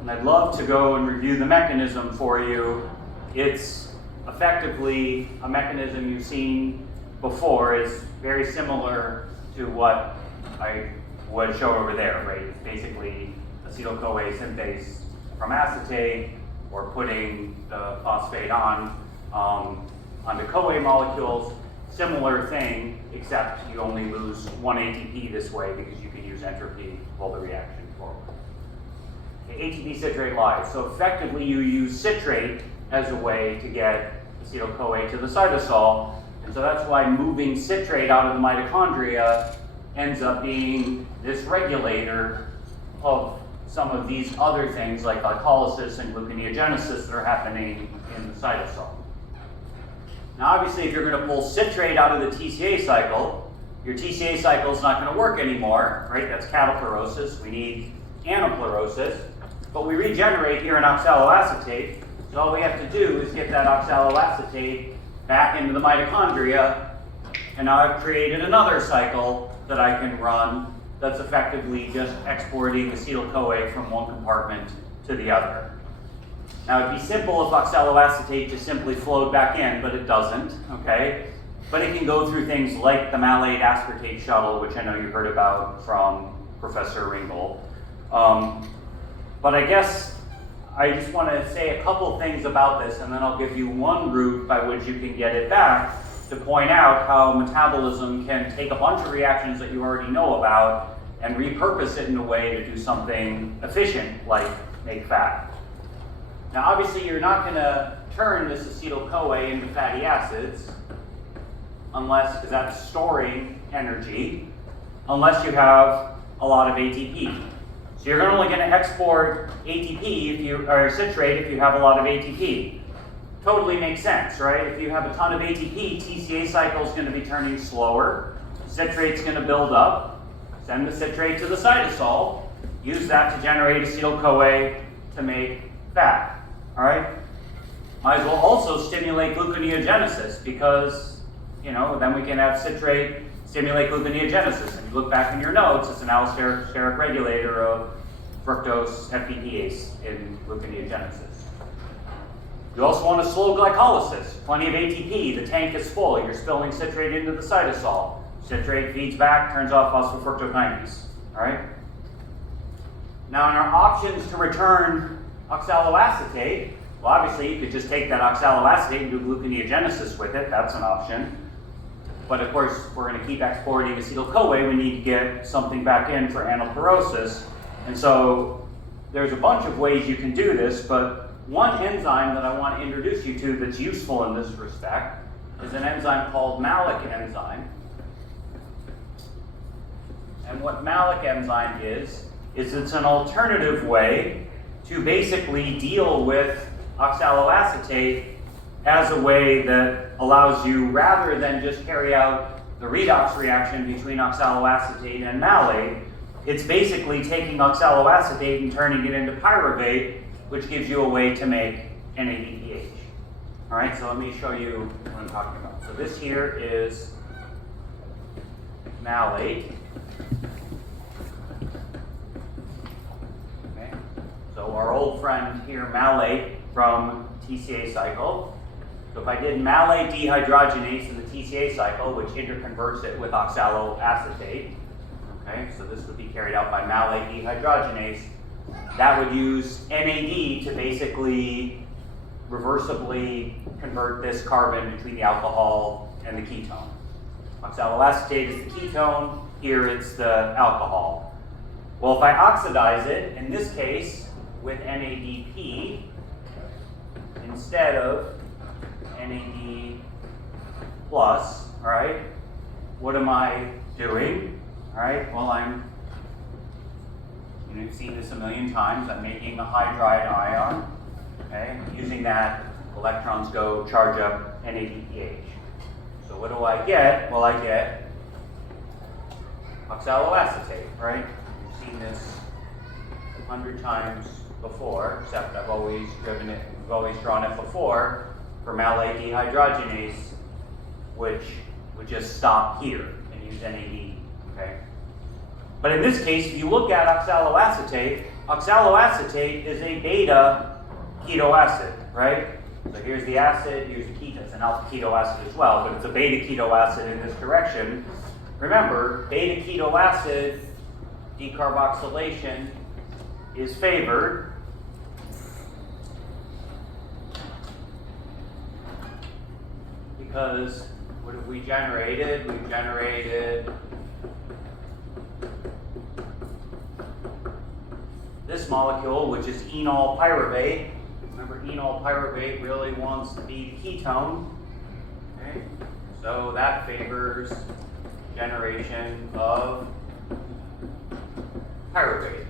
And I'd love to go and review the mechanism for you. It's effectively a mechanism you've seen before. It's very similar to what I would show over there, right? It's basically acetyl-CoA synthase from acetate, or putting the phosphate onto CoA molecules. Similar thing, except you only lose 1 ATP this way because you can use entropy to pull the reaction forward. The ATP citrate lyase. So effectively you use citrate as a way to get acetyl-CoA to the cytosol. And so that's why moving citrate out of the mitochondria ends up being this regulator of some of these other things like glycolysis and gluconeogenesis that are happening in the cytosol. Now obviously if you're going to pull citrate out of the TCA cycle, your TCA cycle is not going to work anymore, right? That's cataplerosis. We need anaplerosis. But we regenerate here in oxaloacetate. So all we have to do is get that oxaloacetate back into the mitochondria, and now I've created another cycle that I can run that's effectively just exporting acetyl-CoA from one compartment to the other. Now it'd be simple if oxaloacetate just simply flowed back in, but it doesn't, okay? But it can go through things like the malate aspartate shuttle, which I know you heard about from Professor Ringel. But I guess I just want to say a couple things about this, and then I'll give you one route by which you can get it back to point out how metabolism can take a bunch of reactions that you already know about and repurpose it in a way to do something efficient, like make fat. Now obviously you're not going to turn this acetyl-CoA into fatty acids unless, because that's storing energy, unless you have a lot of ATP. So you're only going to export ATP or citrate if you have a lot of ATP. Totally makes sense, right? If you have a ton of ATP, TCA cycle is going to be turning slower. Citrate's going to build up. Send the citrate to the cytosol. Use that to generate acetyl-CoA to make fat. All right? Might as well also stimulate gluconeogenesis because, then we can have citrate stimulate gluconeogenesis. And you look back in your notes, it's an allosteric regulator of fructose FPPase in gluconeogenesis. You also want to slow glycolysis. Plenty of ATP, the tank is full, you're spilling citrate into the cytosol. Citrate feeds back, turns off phosphofructokinase. All right? Now in our options to return oxaloacetate, well obviously you could just take that oxaloacetate and do gluconeogenesis with it, that's an option. But of course, if we're going to keep exporting acetyl-CoA, we need to get something back in for anaplerosis. And so there's a bunch of ways you can do this, but one enzyme that I want to introduce you to that's useful in this respect is an enzyme called Malic enzyme. And what Malic enzyme is it's an alternative way to basically deal with oxaloacetate as a way that allows you, rather than just carry out the redox reaction between oxaloacetate and malate, it's basically taking oxaloacetate and turning it into pyruvate, which gives you a way to make NADPH. All right, so let me show you what I'm talking about. So this here is malate. old friend here, malate, from TCA cycle. So if I did malate dehydrogenase in the TCA cycle, which interconverts it with oxaloacetate, okay, so this would be carried out by malate dehydrogenase, that would use NAD to basically reversibly convert this carbon between the alcohol and the ketone. Oxaloacetate is the ketone, here it's the alcohol. Well, if I oxidize it, in this case, with NADP, instead of NAD plus, all right, what am I doing? All right, well, you've seen this a million times, I'm making a hydride ion, okay? Using that, electrons go charge up NADPH. So what do I get? Well, I get oxaloacetate, right? You've seen this 100 times before, except I've always drawn it before for malate dehydrogenase, which would just stop here and use NAD, okay? But in this case, if you look at oxaloacetate, oxaloacetate is a beta keto acid, right? So here's the acid, here's the keto. It's an alpha keto acid as well, but it's a beta keto acid in this direction. Remember, beta keto acid decarboxylation is favored because what have we generated? We've generated this molecule, which is enol pyruvate. Remember, enol pyruvate really wants to be the ketone. Okay? So that favors generation of pyruvate.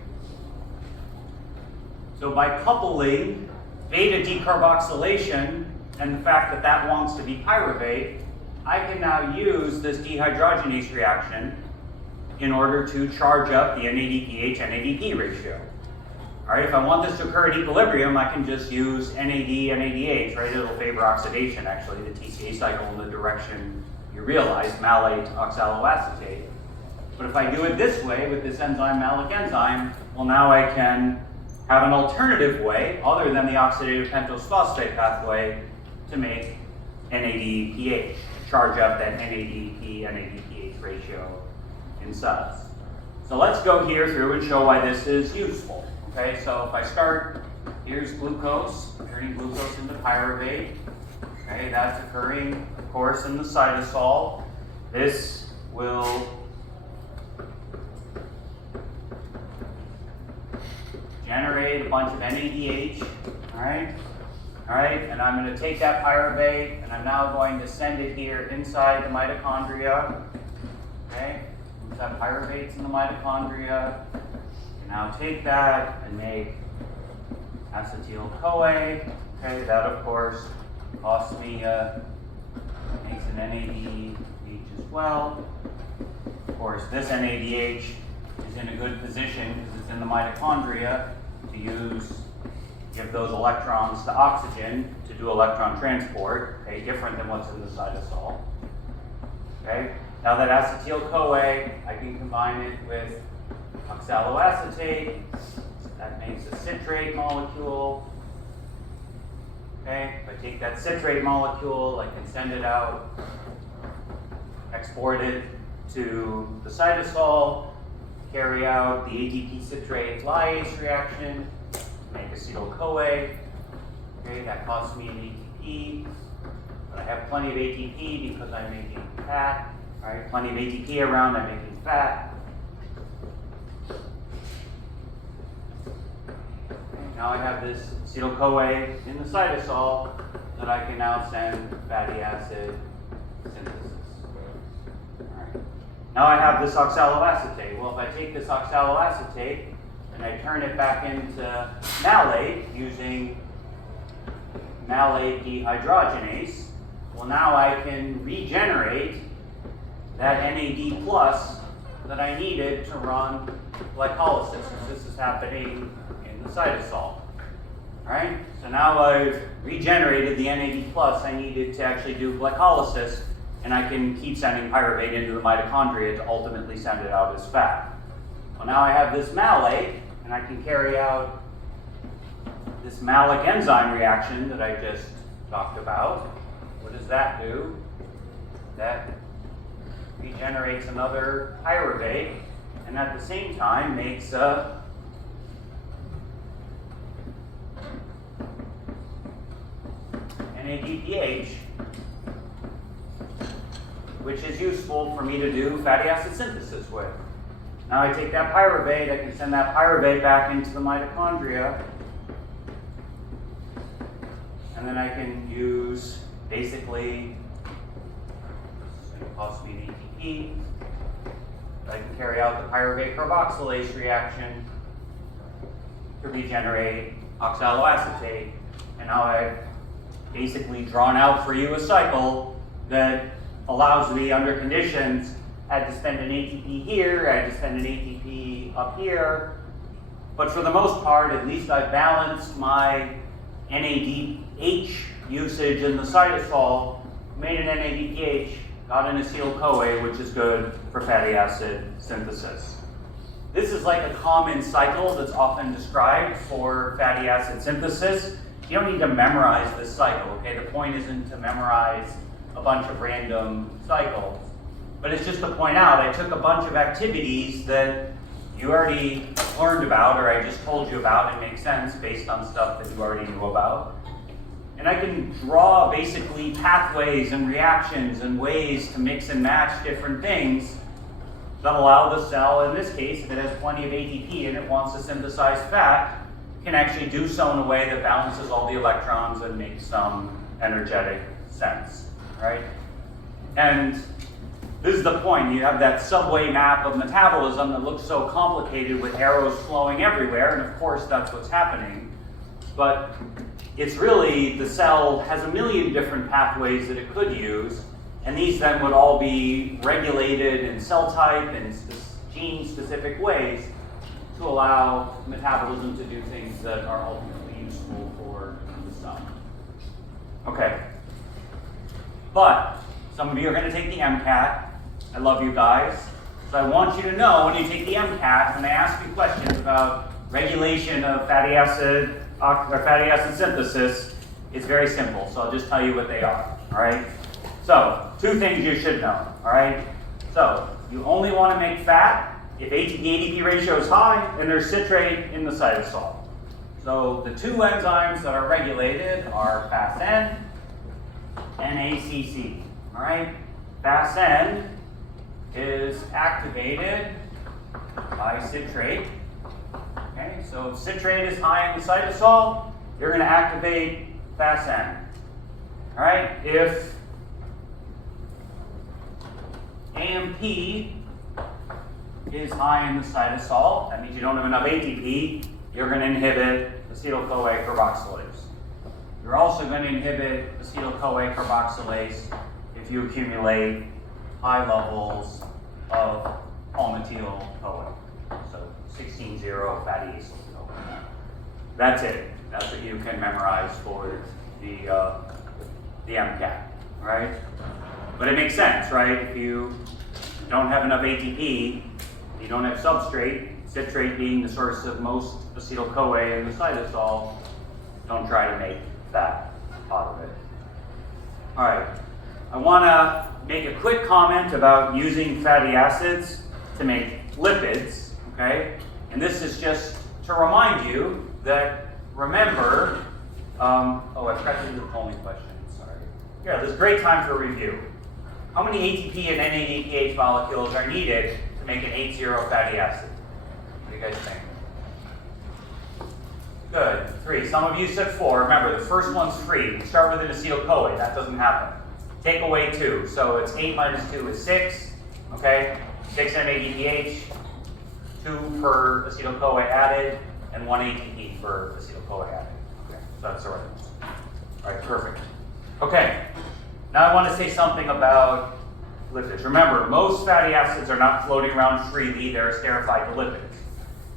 So by coupling beta decarboxylation and the fact that that wants to be pyruvate, I can now use this dehydrogenase reaction in order to charge up the NADPH-NADP ratio. All right, if I want this to occur at equilibrium, I can just use NAD-NADH, right? It'll favor oxidation, actually, the TCA cycle in the direction you realize, malate oxaloacetate. But if I do it this way with this enzyme, malic enzyme, well, now I can have an alternative way, other than the oxidative pentose phosphate pathway, to make NADPH, to charge up that NADP-NADPH ratio in cells. So let's go here through and show why this is useful. Okay, so if I start, here's glucose, turning glucose into pyruvate. Okay, that's occurring, of course, in the cytosol. This will generate a bunch of NADH, all right? All right, and I'm going to take that pyruvate, and I'm now going to send it here inside the mitochondria, okay? Once that pyruvate's in the mitochondria, I can now take that and make acetyl-CoA, okay? That, of course, costs me, makes an NADH as well. Of course, this NADH is in a good position because it's in the mitochondria to give those electrons to oxygen to do electron transport, okay, different than what's in the cytosol. Okay, now that acetyl-CoA, I can combine it with oxaloacetate. That makes a citrate molecule. Okay, if I take that citrate molecule, I can send it out, export it to the cytosol, carry out the ATP citrate lyase reaction, make acetyl-CoA. Okay, that costs me an ATP, but I have plenty of ATP because I'm making fat. All right, plenty of ATP around, I'm making fat. Okay, now I have this acetyl-CoA in the cytosol that I can now send fatty acid synthesis. Now I have this oxaloacetate. Well, if I take this oxaloacetate and I turn it back into malate using malate dehydrogenase, well, now I can regenerate that NAD plus that I needed to run glycolysis, because this is happening in the cytosol. All right? So now I've regenerated the NAD plus I needed to actually do glycolysis, and I can keep sending pyruvate into the mitochondria to ultimately send it out as fat. Well, now I have this malate, and I can carry out this malic enzyme reaction that I just talked about, what does that do? That regenerates another pyruvate, and at the same time makes a NADPH, which is useful for me to do fatty acid synthesis with. Now I take that pyruvate, I can send that pyruvate back into the mitochondria, and then I can use basically phosphate ATP. I can carry out the pyruvate carboxylase reaction to regenerate oxaloacetate, and now I've basically drawn out for you a cycle that allows me, under conditions, I had to spend an ATP here, I had to spend an ATP up here, but for the most part, at least I've balanced my NADH usage in the cytosol, made an NADPH, got an acetyl-CoA, which is good for fatty acid synthesis. This is like a common cycle that's often described for fatty acid synthesis. You don't need to memorize this cycle, okay? The point isn't to memorize a bunch of random cycles, but it's just to point out I took a bunch of activities that you already learned about, or I just told you about, and makes sense based on stuff that you already knew about. And I can draw basically pathways and reactions and ways to mix and match different things that allow the cell, in this case, if it has plenty of ATP and it wants to synthesize fat, can actually do so in a way that balances all the electrons and makes some energetic sense, right? And this is the point. You have that subway map of metabolism that looks so complicated with arrows flowing everywhere, and of course that's what's happening. But it's really, the cell has a million different pathways that it could use, and these then would all be regulated in cell type and gene-specific ways to allow metabolism to do things that are ultimately useful for the cell. Okay. But some of you are going to take the MCAT. I love you guys. So I want you to know when you take the MCAT, when I ask you questions about regulation of fatty acid synthesis, it's very simple. So I'll just tell you what they are. All right. So 2 things you should know. All right. So you only want to make fat if ATP-ADP ratio is high and there's citrate in the cytosol. So the 2 enzymes that are regulated are FASN and ACC. All right. FASN is activated by citrate. Okay, so if citrate is high in the cytosol, you're going to activate FASN. All right, if AMP is high in the cytosol, that means you don't have enough ATP, you're going to inhibit acetyl-CoA carboxylase. You're also going to inhibit acetyl-CoA carboxylase if you accumulate high levels of palmitoyl-CoA. So 16-0 fatty acyl-CoA. That's it. That's what you can memorize for the MCAT, right? But it makes sense, right? If you don't have enough ATP, you don't have substrate, citrate being the source of most acetyl-CoA in the cytosol, don't try to make that out of it. All right, I want to make a quick comment about using fatty acids to make lipids, okay? And this is just to remind you that, remember, I forgot to do the polling question, sorry. Yeah, this is a great time for review. How many ATP and NADPH molecules are needed to make an 8-0 fatty acid? What do you guys think? Good, 3. Some of you said 4. Remember, the first one's free. We start with an acetyl-CoA. That doesn't happen. Take away 2. So it's 8 minus 2 is 6. Okay? 6 NADPH, 2 per acetyl-CoA added, and 1 ATP for acetyl-CoA added. Okay, so that's the right one. All right, perfect. Okay, now I want to say something about lipids. Remember, most fatty acids are not floating around freely. They're esterified to lipids.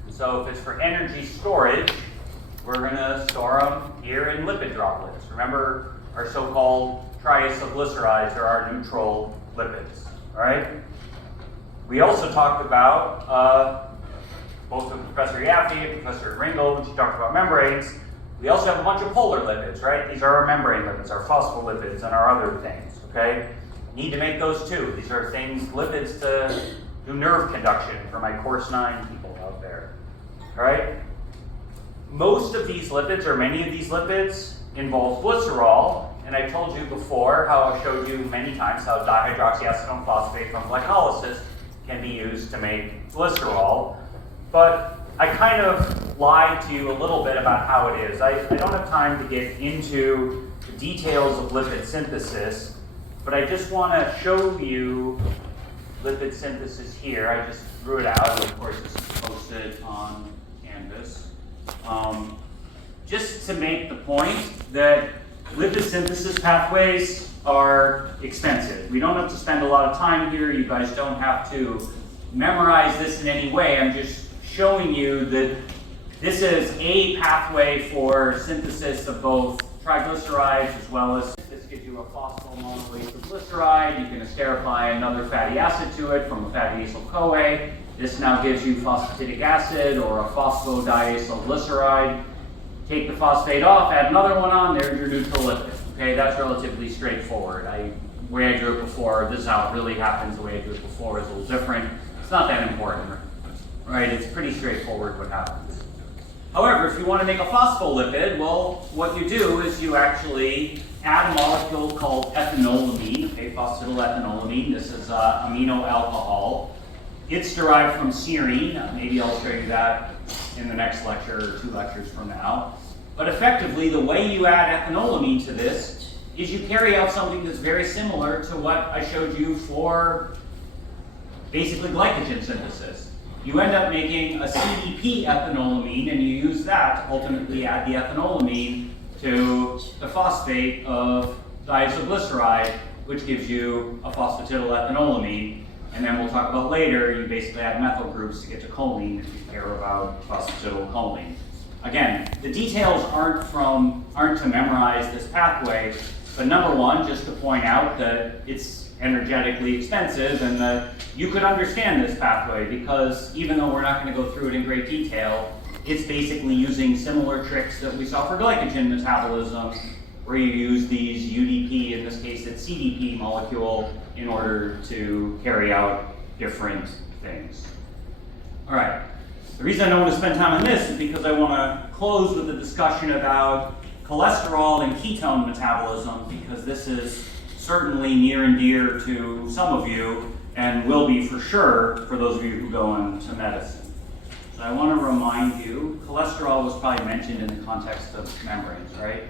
And so if it's for energy storage, we're going to store them here in lipid droplets. Remember our so-called triacylglycerides are our neutral lipids. All right? We also talked about, both with Professor Yaffe and Professor Ringel, when she talked about membranes, We also have a bunch of polar lipids, right? These are our membrane lipids, our phospholipids, and our other things, okay? Need to make those too. These are things, lipids to do nerve conduction for my course 9 people out there, all right? Most of these lipids, or many of these lipids, involve glycerol, and I told you before how I showed you many times how dihydroxyacetone phosphate from glycolysis can be used to make glycerol, but I kind of lied to you a little bit about how it is. I don't have time to get into the details of lipid synthesis, but I just want to show you lipid synthesis here. I just drew it out, and of course this is posted on Canvas. Just to make the point that lipid synthesis pathways are expensive. We don't have to spend a lot of time here. You guys don't have to memorize this in any way. I'm just showing you that this is a pathway for synthesis of both triglycerides as well as this gives you a phosphomonoacylglyceride. You can esterify another fatty acid to it from a fatty acyl-CoA. This now gives you phosphatidic acid or a phosphodiacylglyceride. Take the phosphate off, add another one on, there's your neutral lipid. Okay, that's relatively straightforward. The way I drew it before, this is how it really happens. The way I drew it before is a little different. It's not that important, right? It's pretty straightforward what happens. However, if you want to make a phospholipid, well, what you do is you actually add a molecule called ethanolamine, okay, phosphatidylethanolamin. This is amino alcohol. It's derived from serine. Maybe I'll show you that in the next lecture or 2 lectures from now. But effectively, the way you add ethanolamine to this is you carry out something that's very similar to what I showed you for basically glycogen synthesis. You end up making a CDP ethanolamine, and you use that to ultimately add the ethanolamine to the phosphate of diacylglyceride, which gives you a phosphatidylethanolamin. And then we'll talk about later, you basically add methyl groups to get to choline if you care about phosphatidylcholine. Again, the details aren't to memorize this pathway, but number one, just to point out that it's energetically expensive and that you could understand this pathway because even though we're not going to go through it in great detail, it's basically using similar tricks that we saw for glycogen metabolism, where you use these UDP, in this case it's CDP molecule, in order to carry out different things. All right, the reason I don't want to spend time on this is because I want to close with a discussion about cholesterol and ketone metabolism, because this is certainly near and dear to some of you and will be for sure for those of you who go into medicine. So I want to remind you, cholesterol was probably mentioned in the context of membranes, right?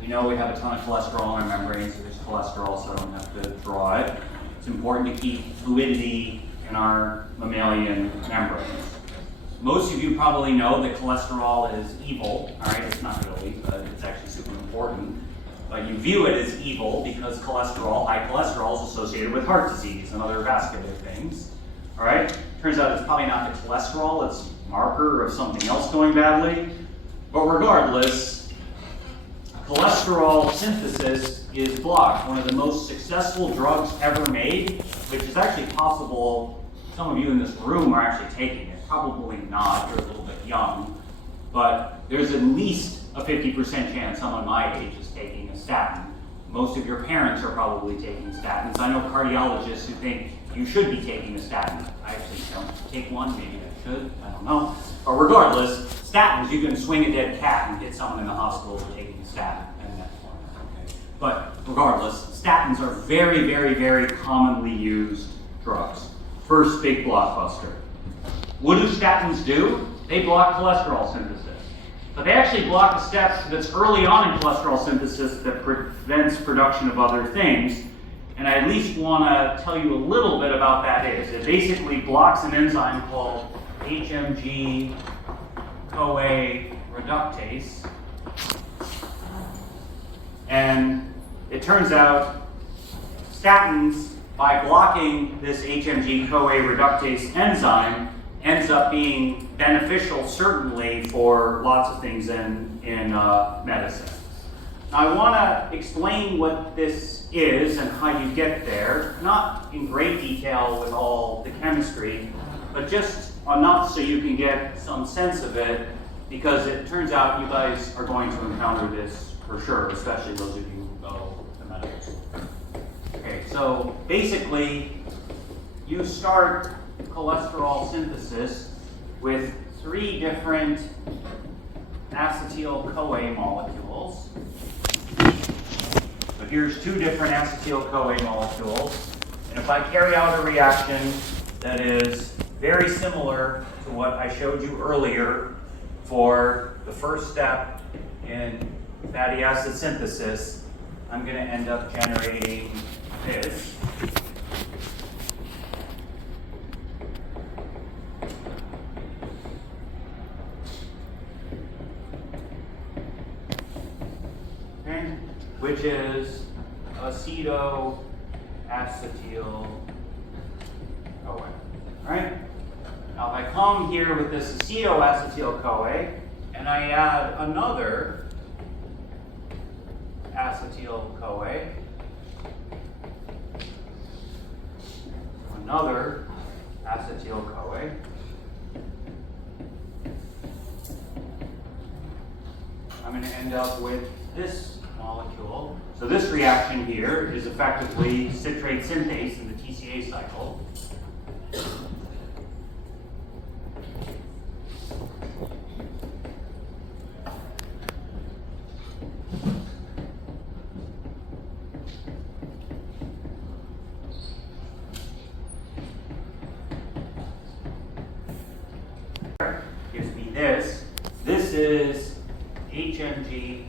We know we have a ton of cholesterol in our membranes. There's cholesterol, so I don't have to draw it. It's important to keep fluidity in our mammalian membranes. Most of you probably know that cholesterol is evil. All right, it's not really, but it's actually super important. But you view it as evil because cholesterol, high cholesterol, is associated with heart disease and other vascular things. All right, turns out it's probably not the cholesterol. It's a marker of something else going badly. But regardless, cholesterol synthesis is blocked. One of the most successful drugs ever made, which is actually possible, some of you in this room are actually taking it. Probably not, you're a little bit young, but there's at least a 50% chance someone my age is taking a statin. Most of your parents are probably taking statins. I know cardiologists who think you should be taking a statin. I actually don't take one, maybe I should, I don't know. But regardless, statins, you can swing a dead cat and hit someone in the hospital for taking a statin. And that's one. Okay. But regardless, statins are very, very, very commonly used drugs. First big blockbuster. What do statins do? They block cholesterol synthesis. But they actually block a step that's early on in cholesterol synthesis that prevents production of other things. And I at least want to tell you a little bit about that is. It basically blocks an enzyme called HMG CoA reductase. And it turns out statins, by blocking this HMG CoA reductase enzyme, ends up being beneficial, certainly, for lots of things in medicine. Now, I want to explain what this is and how you get there, not in great detail with all the chemistry, but just enough so you can get some sense of it. because it turns out you guys are going to encounter this for sure, especially those of you who go to medical school. Okay, so basically, you start cholesterol synthesis with 3 different acetyl-CoA molecules. So here's 2 different acetyl-CoA molecules. And if I carry out a reaction that is very similar to what I showed you earlier for the first step in fatty acid synthesis, I'm going to end up generating this. Okay, which is acetoacetyl-CoA. All right? Now if I come here with this acetoacetyl-CoA and I add another acetyl-CoA, another acetyl-CoA, I'm going to end up with this molecule. So this reaction here is effectively citrate synthase in the TCA cycle. Gives me this. This is HMG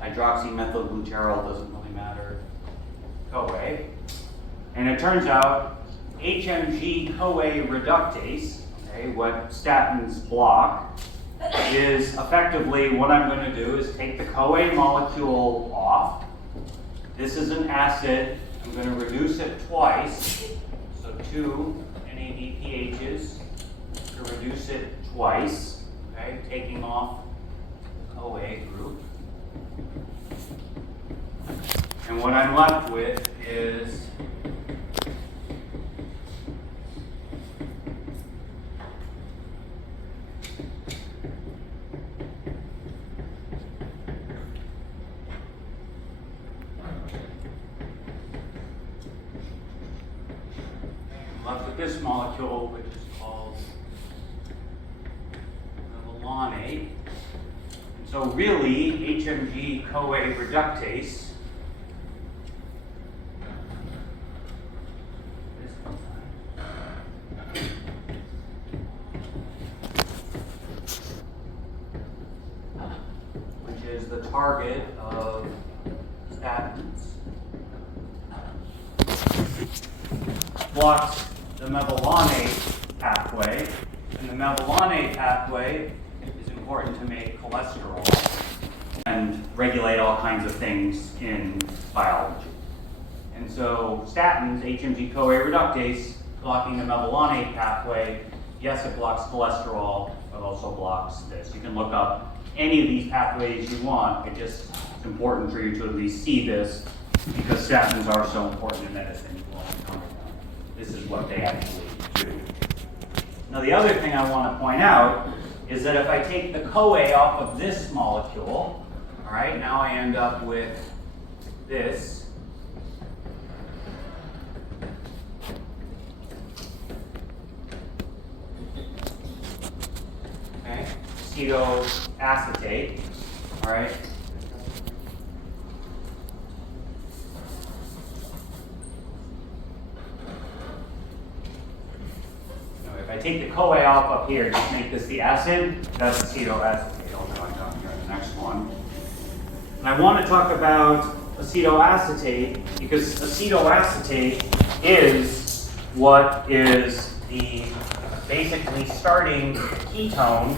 hydroxymethylglutarol, doesn't really matter, CoA. And it turns out HMG CoA reductase, okay, what statins block, is effectively what I'm going to do is take the CoA molecule off. This is an acid. I'm going to reduce it twice. So 2 NADPHs to reduce it twice, okay, taking off the CoA group. And what I'm left with is this molecule, which is called mevalonate. And so really, HMG CoA reductase which is the target of statins, blocks the mevalonate pathway, and the mevalonate pathway is important to make cholesterol and regulate all kinds of things in biology. And so statins, HMG CoA reductase, blocking the mevalonate pathway, yes, it blocks cholesterol, but also blocks this. You can look up any of these pathways you want. It's important for you to at least see this because statins are so important in medicine. This is what they actually do. Now the other thing I want to point out is that if I take the CoA off of this molecule, all right, now I end up with this. Okay, acetoacetate, all right. If I take the CoA off up here, just make this the acid, that's acetoacetate. I'll talk down here in the next one. And I want to talk about acetoacetate because acetoacetate is what is the basically starting ketone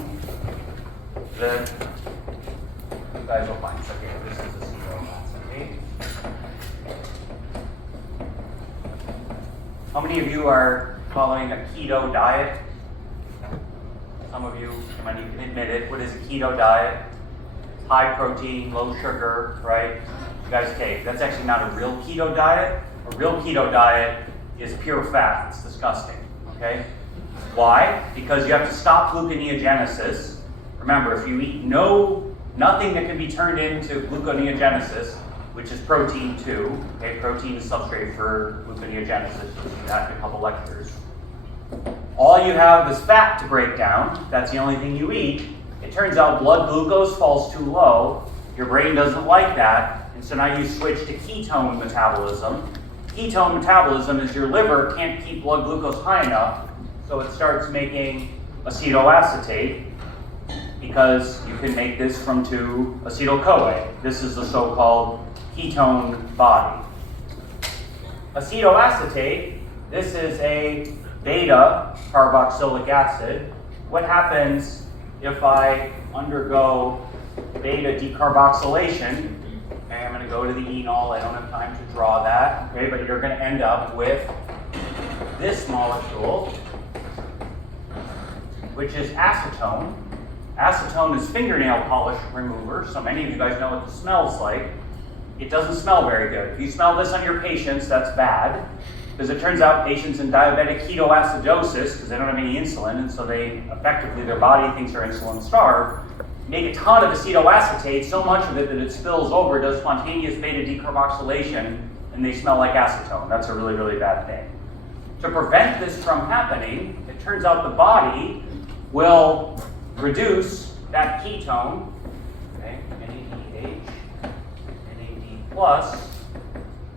that you guys will find. So here, this is acetoacetate. How many of you are following a keto diet? Some of you might even admit it. What is a keto diet? High protein, low sugar, right? You guys, okay, that's actually not a real keto diet. A real keto diet is pure fat. It's disgusting, okay? Why? Because you have to stop gluconeogenesis. Remember, if you eat nothing that can be turned into gluconeogenesis, which is protein too, okay, protein is substrate for gluconeogenesis, you'll see that in a couple lectures. All you have is fat to break down, that's the only thing you eat. It turns out blood glucose falls too low, your brain doesn't like that, and so now you switch to ketone metabolism. Ketone metabolism is your liver can't keep blood glucose high enough, so it starts making acetoacetate, because you can make this from 2-acetyl-CoA. This is the so-called ketone body. Acetoacetate, this is a beta carboxylic acid. What happens if I undergo beta decarboxylation? Okay, I'm going to go to the enol. I don't have time to draw that. Okay, but you're going to end up with this molecule, which is acetone. Acetone is fingernail polish remover, so many of you guys know what this smells like. It doesn't smell very good. If you smell this on your patients, that's bad, because it turns out patients in diabetic ketoacidosis, because they don't have any insulin, and so they effectively, their body thinks they're insulin starved, make a ton of acetoacetate, so much of it that it spills over, does spontaneous beta decarboxylation, and they smell like acetone. That's a really, really bad thing. To prevent this from happening, it turns out the body will reduce that ketone, okay, NADH, NAD plus,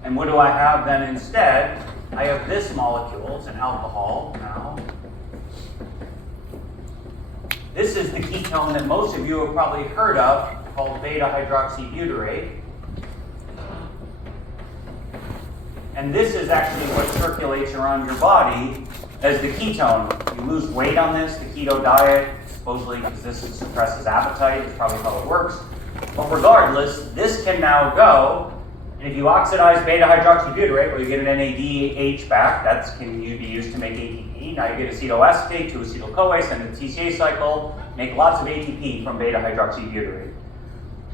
and what do I have then instead? I have this molecule, it's an alcohol now. This is the ketone that most of you have probably heard of, called beta-hydroxybutyrate. And this is actually what circulates around your body as the ketone. You lose weight on this, the keto diet, supposedly because this suppresses appetite, is probably how it works. But regardless, this can now go, and if you oxidize beta-hydroxybutyrate, where you get an NADH back, that can be used to make ATP. Now you get acetoacetate, 2-acetyl-CoA, send it to the TCA cycle, make lots of ATP from beta-hydroxybutyrate.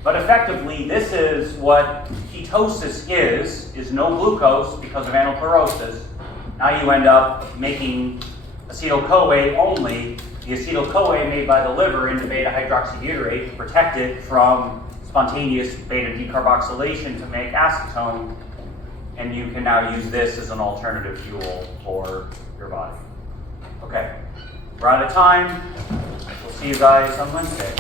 But effectively, this is what ketosis is no glucose because of anochlorosis. Now you end up making acetyl-CoA only, the acetyl-CoA made by the liver into beta-hydroxybutyrate to protect it from spontaneous beta decarboxylation to make acetone, and you can now use this as an alternative fuel for your body. Okay, we're out of time. We'll see you guys on Wednesday.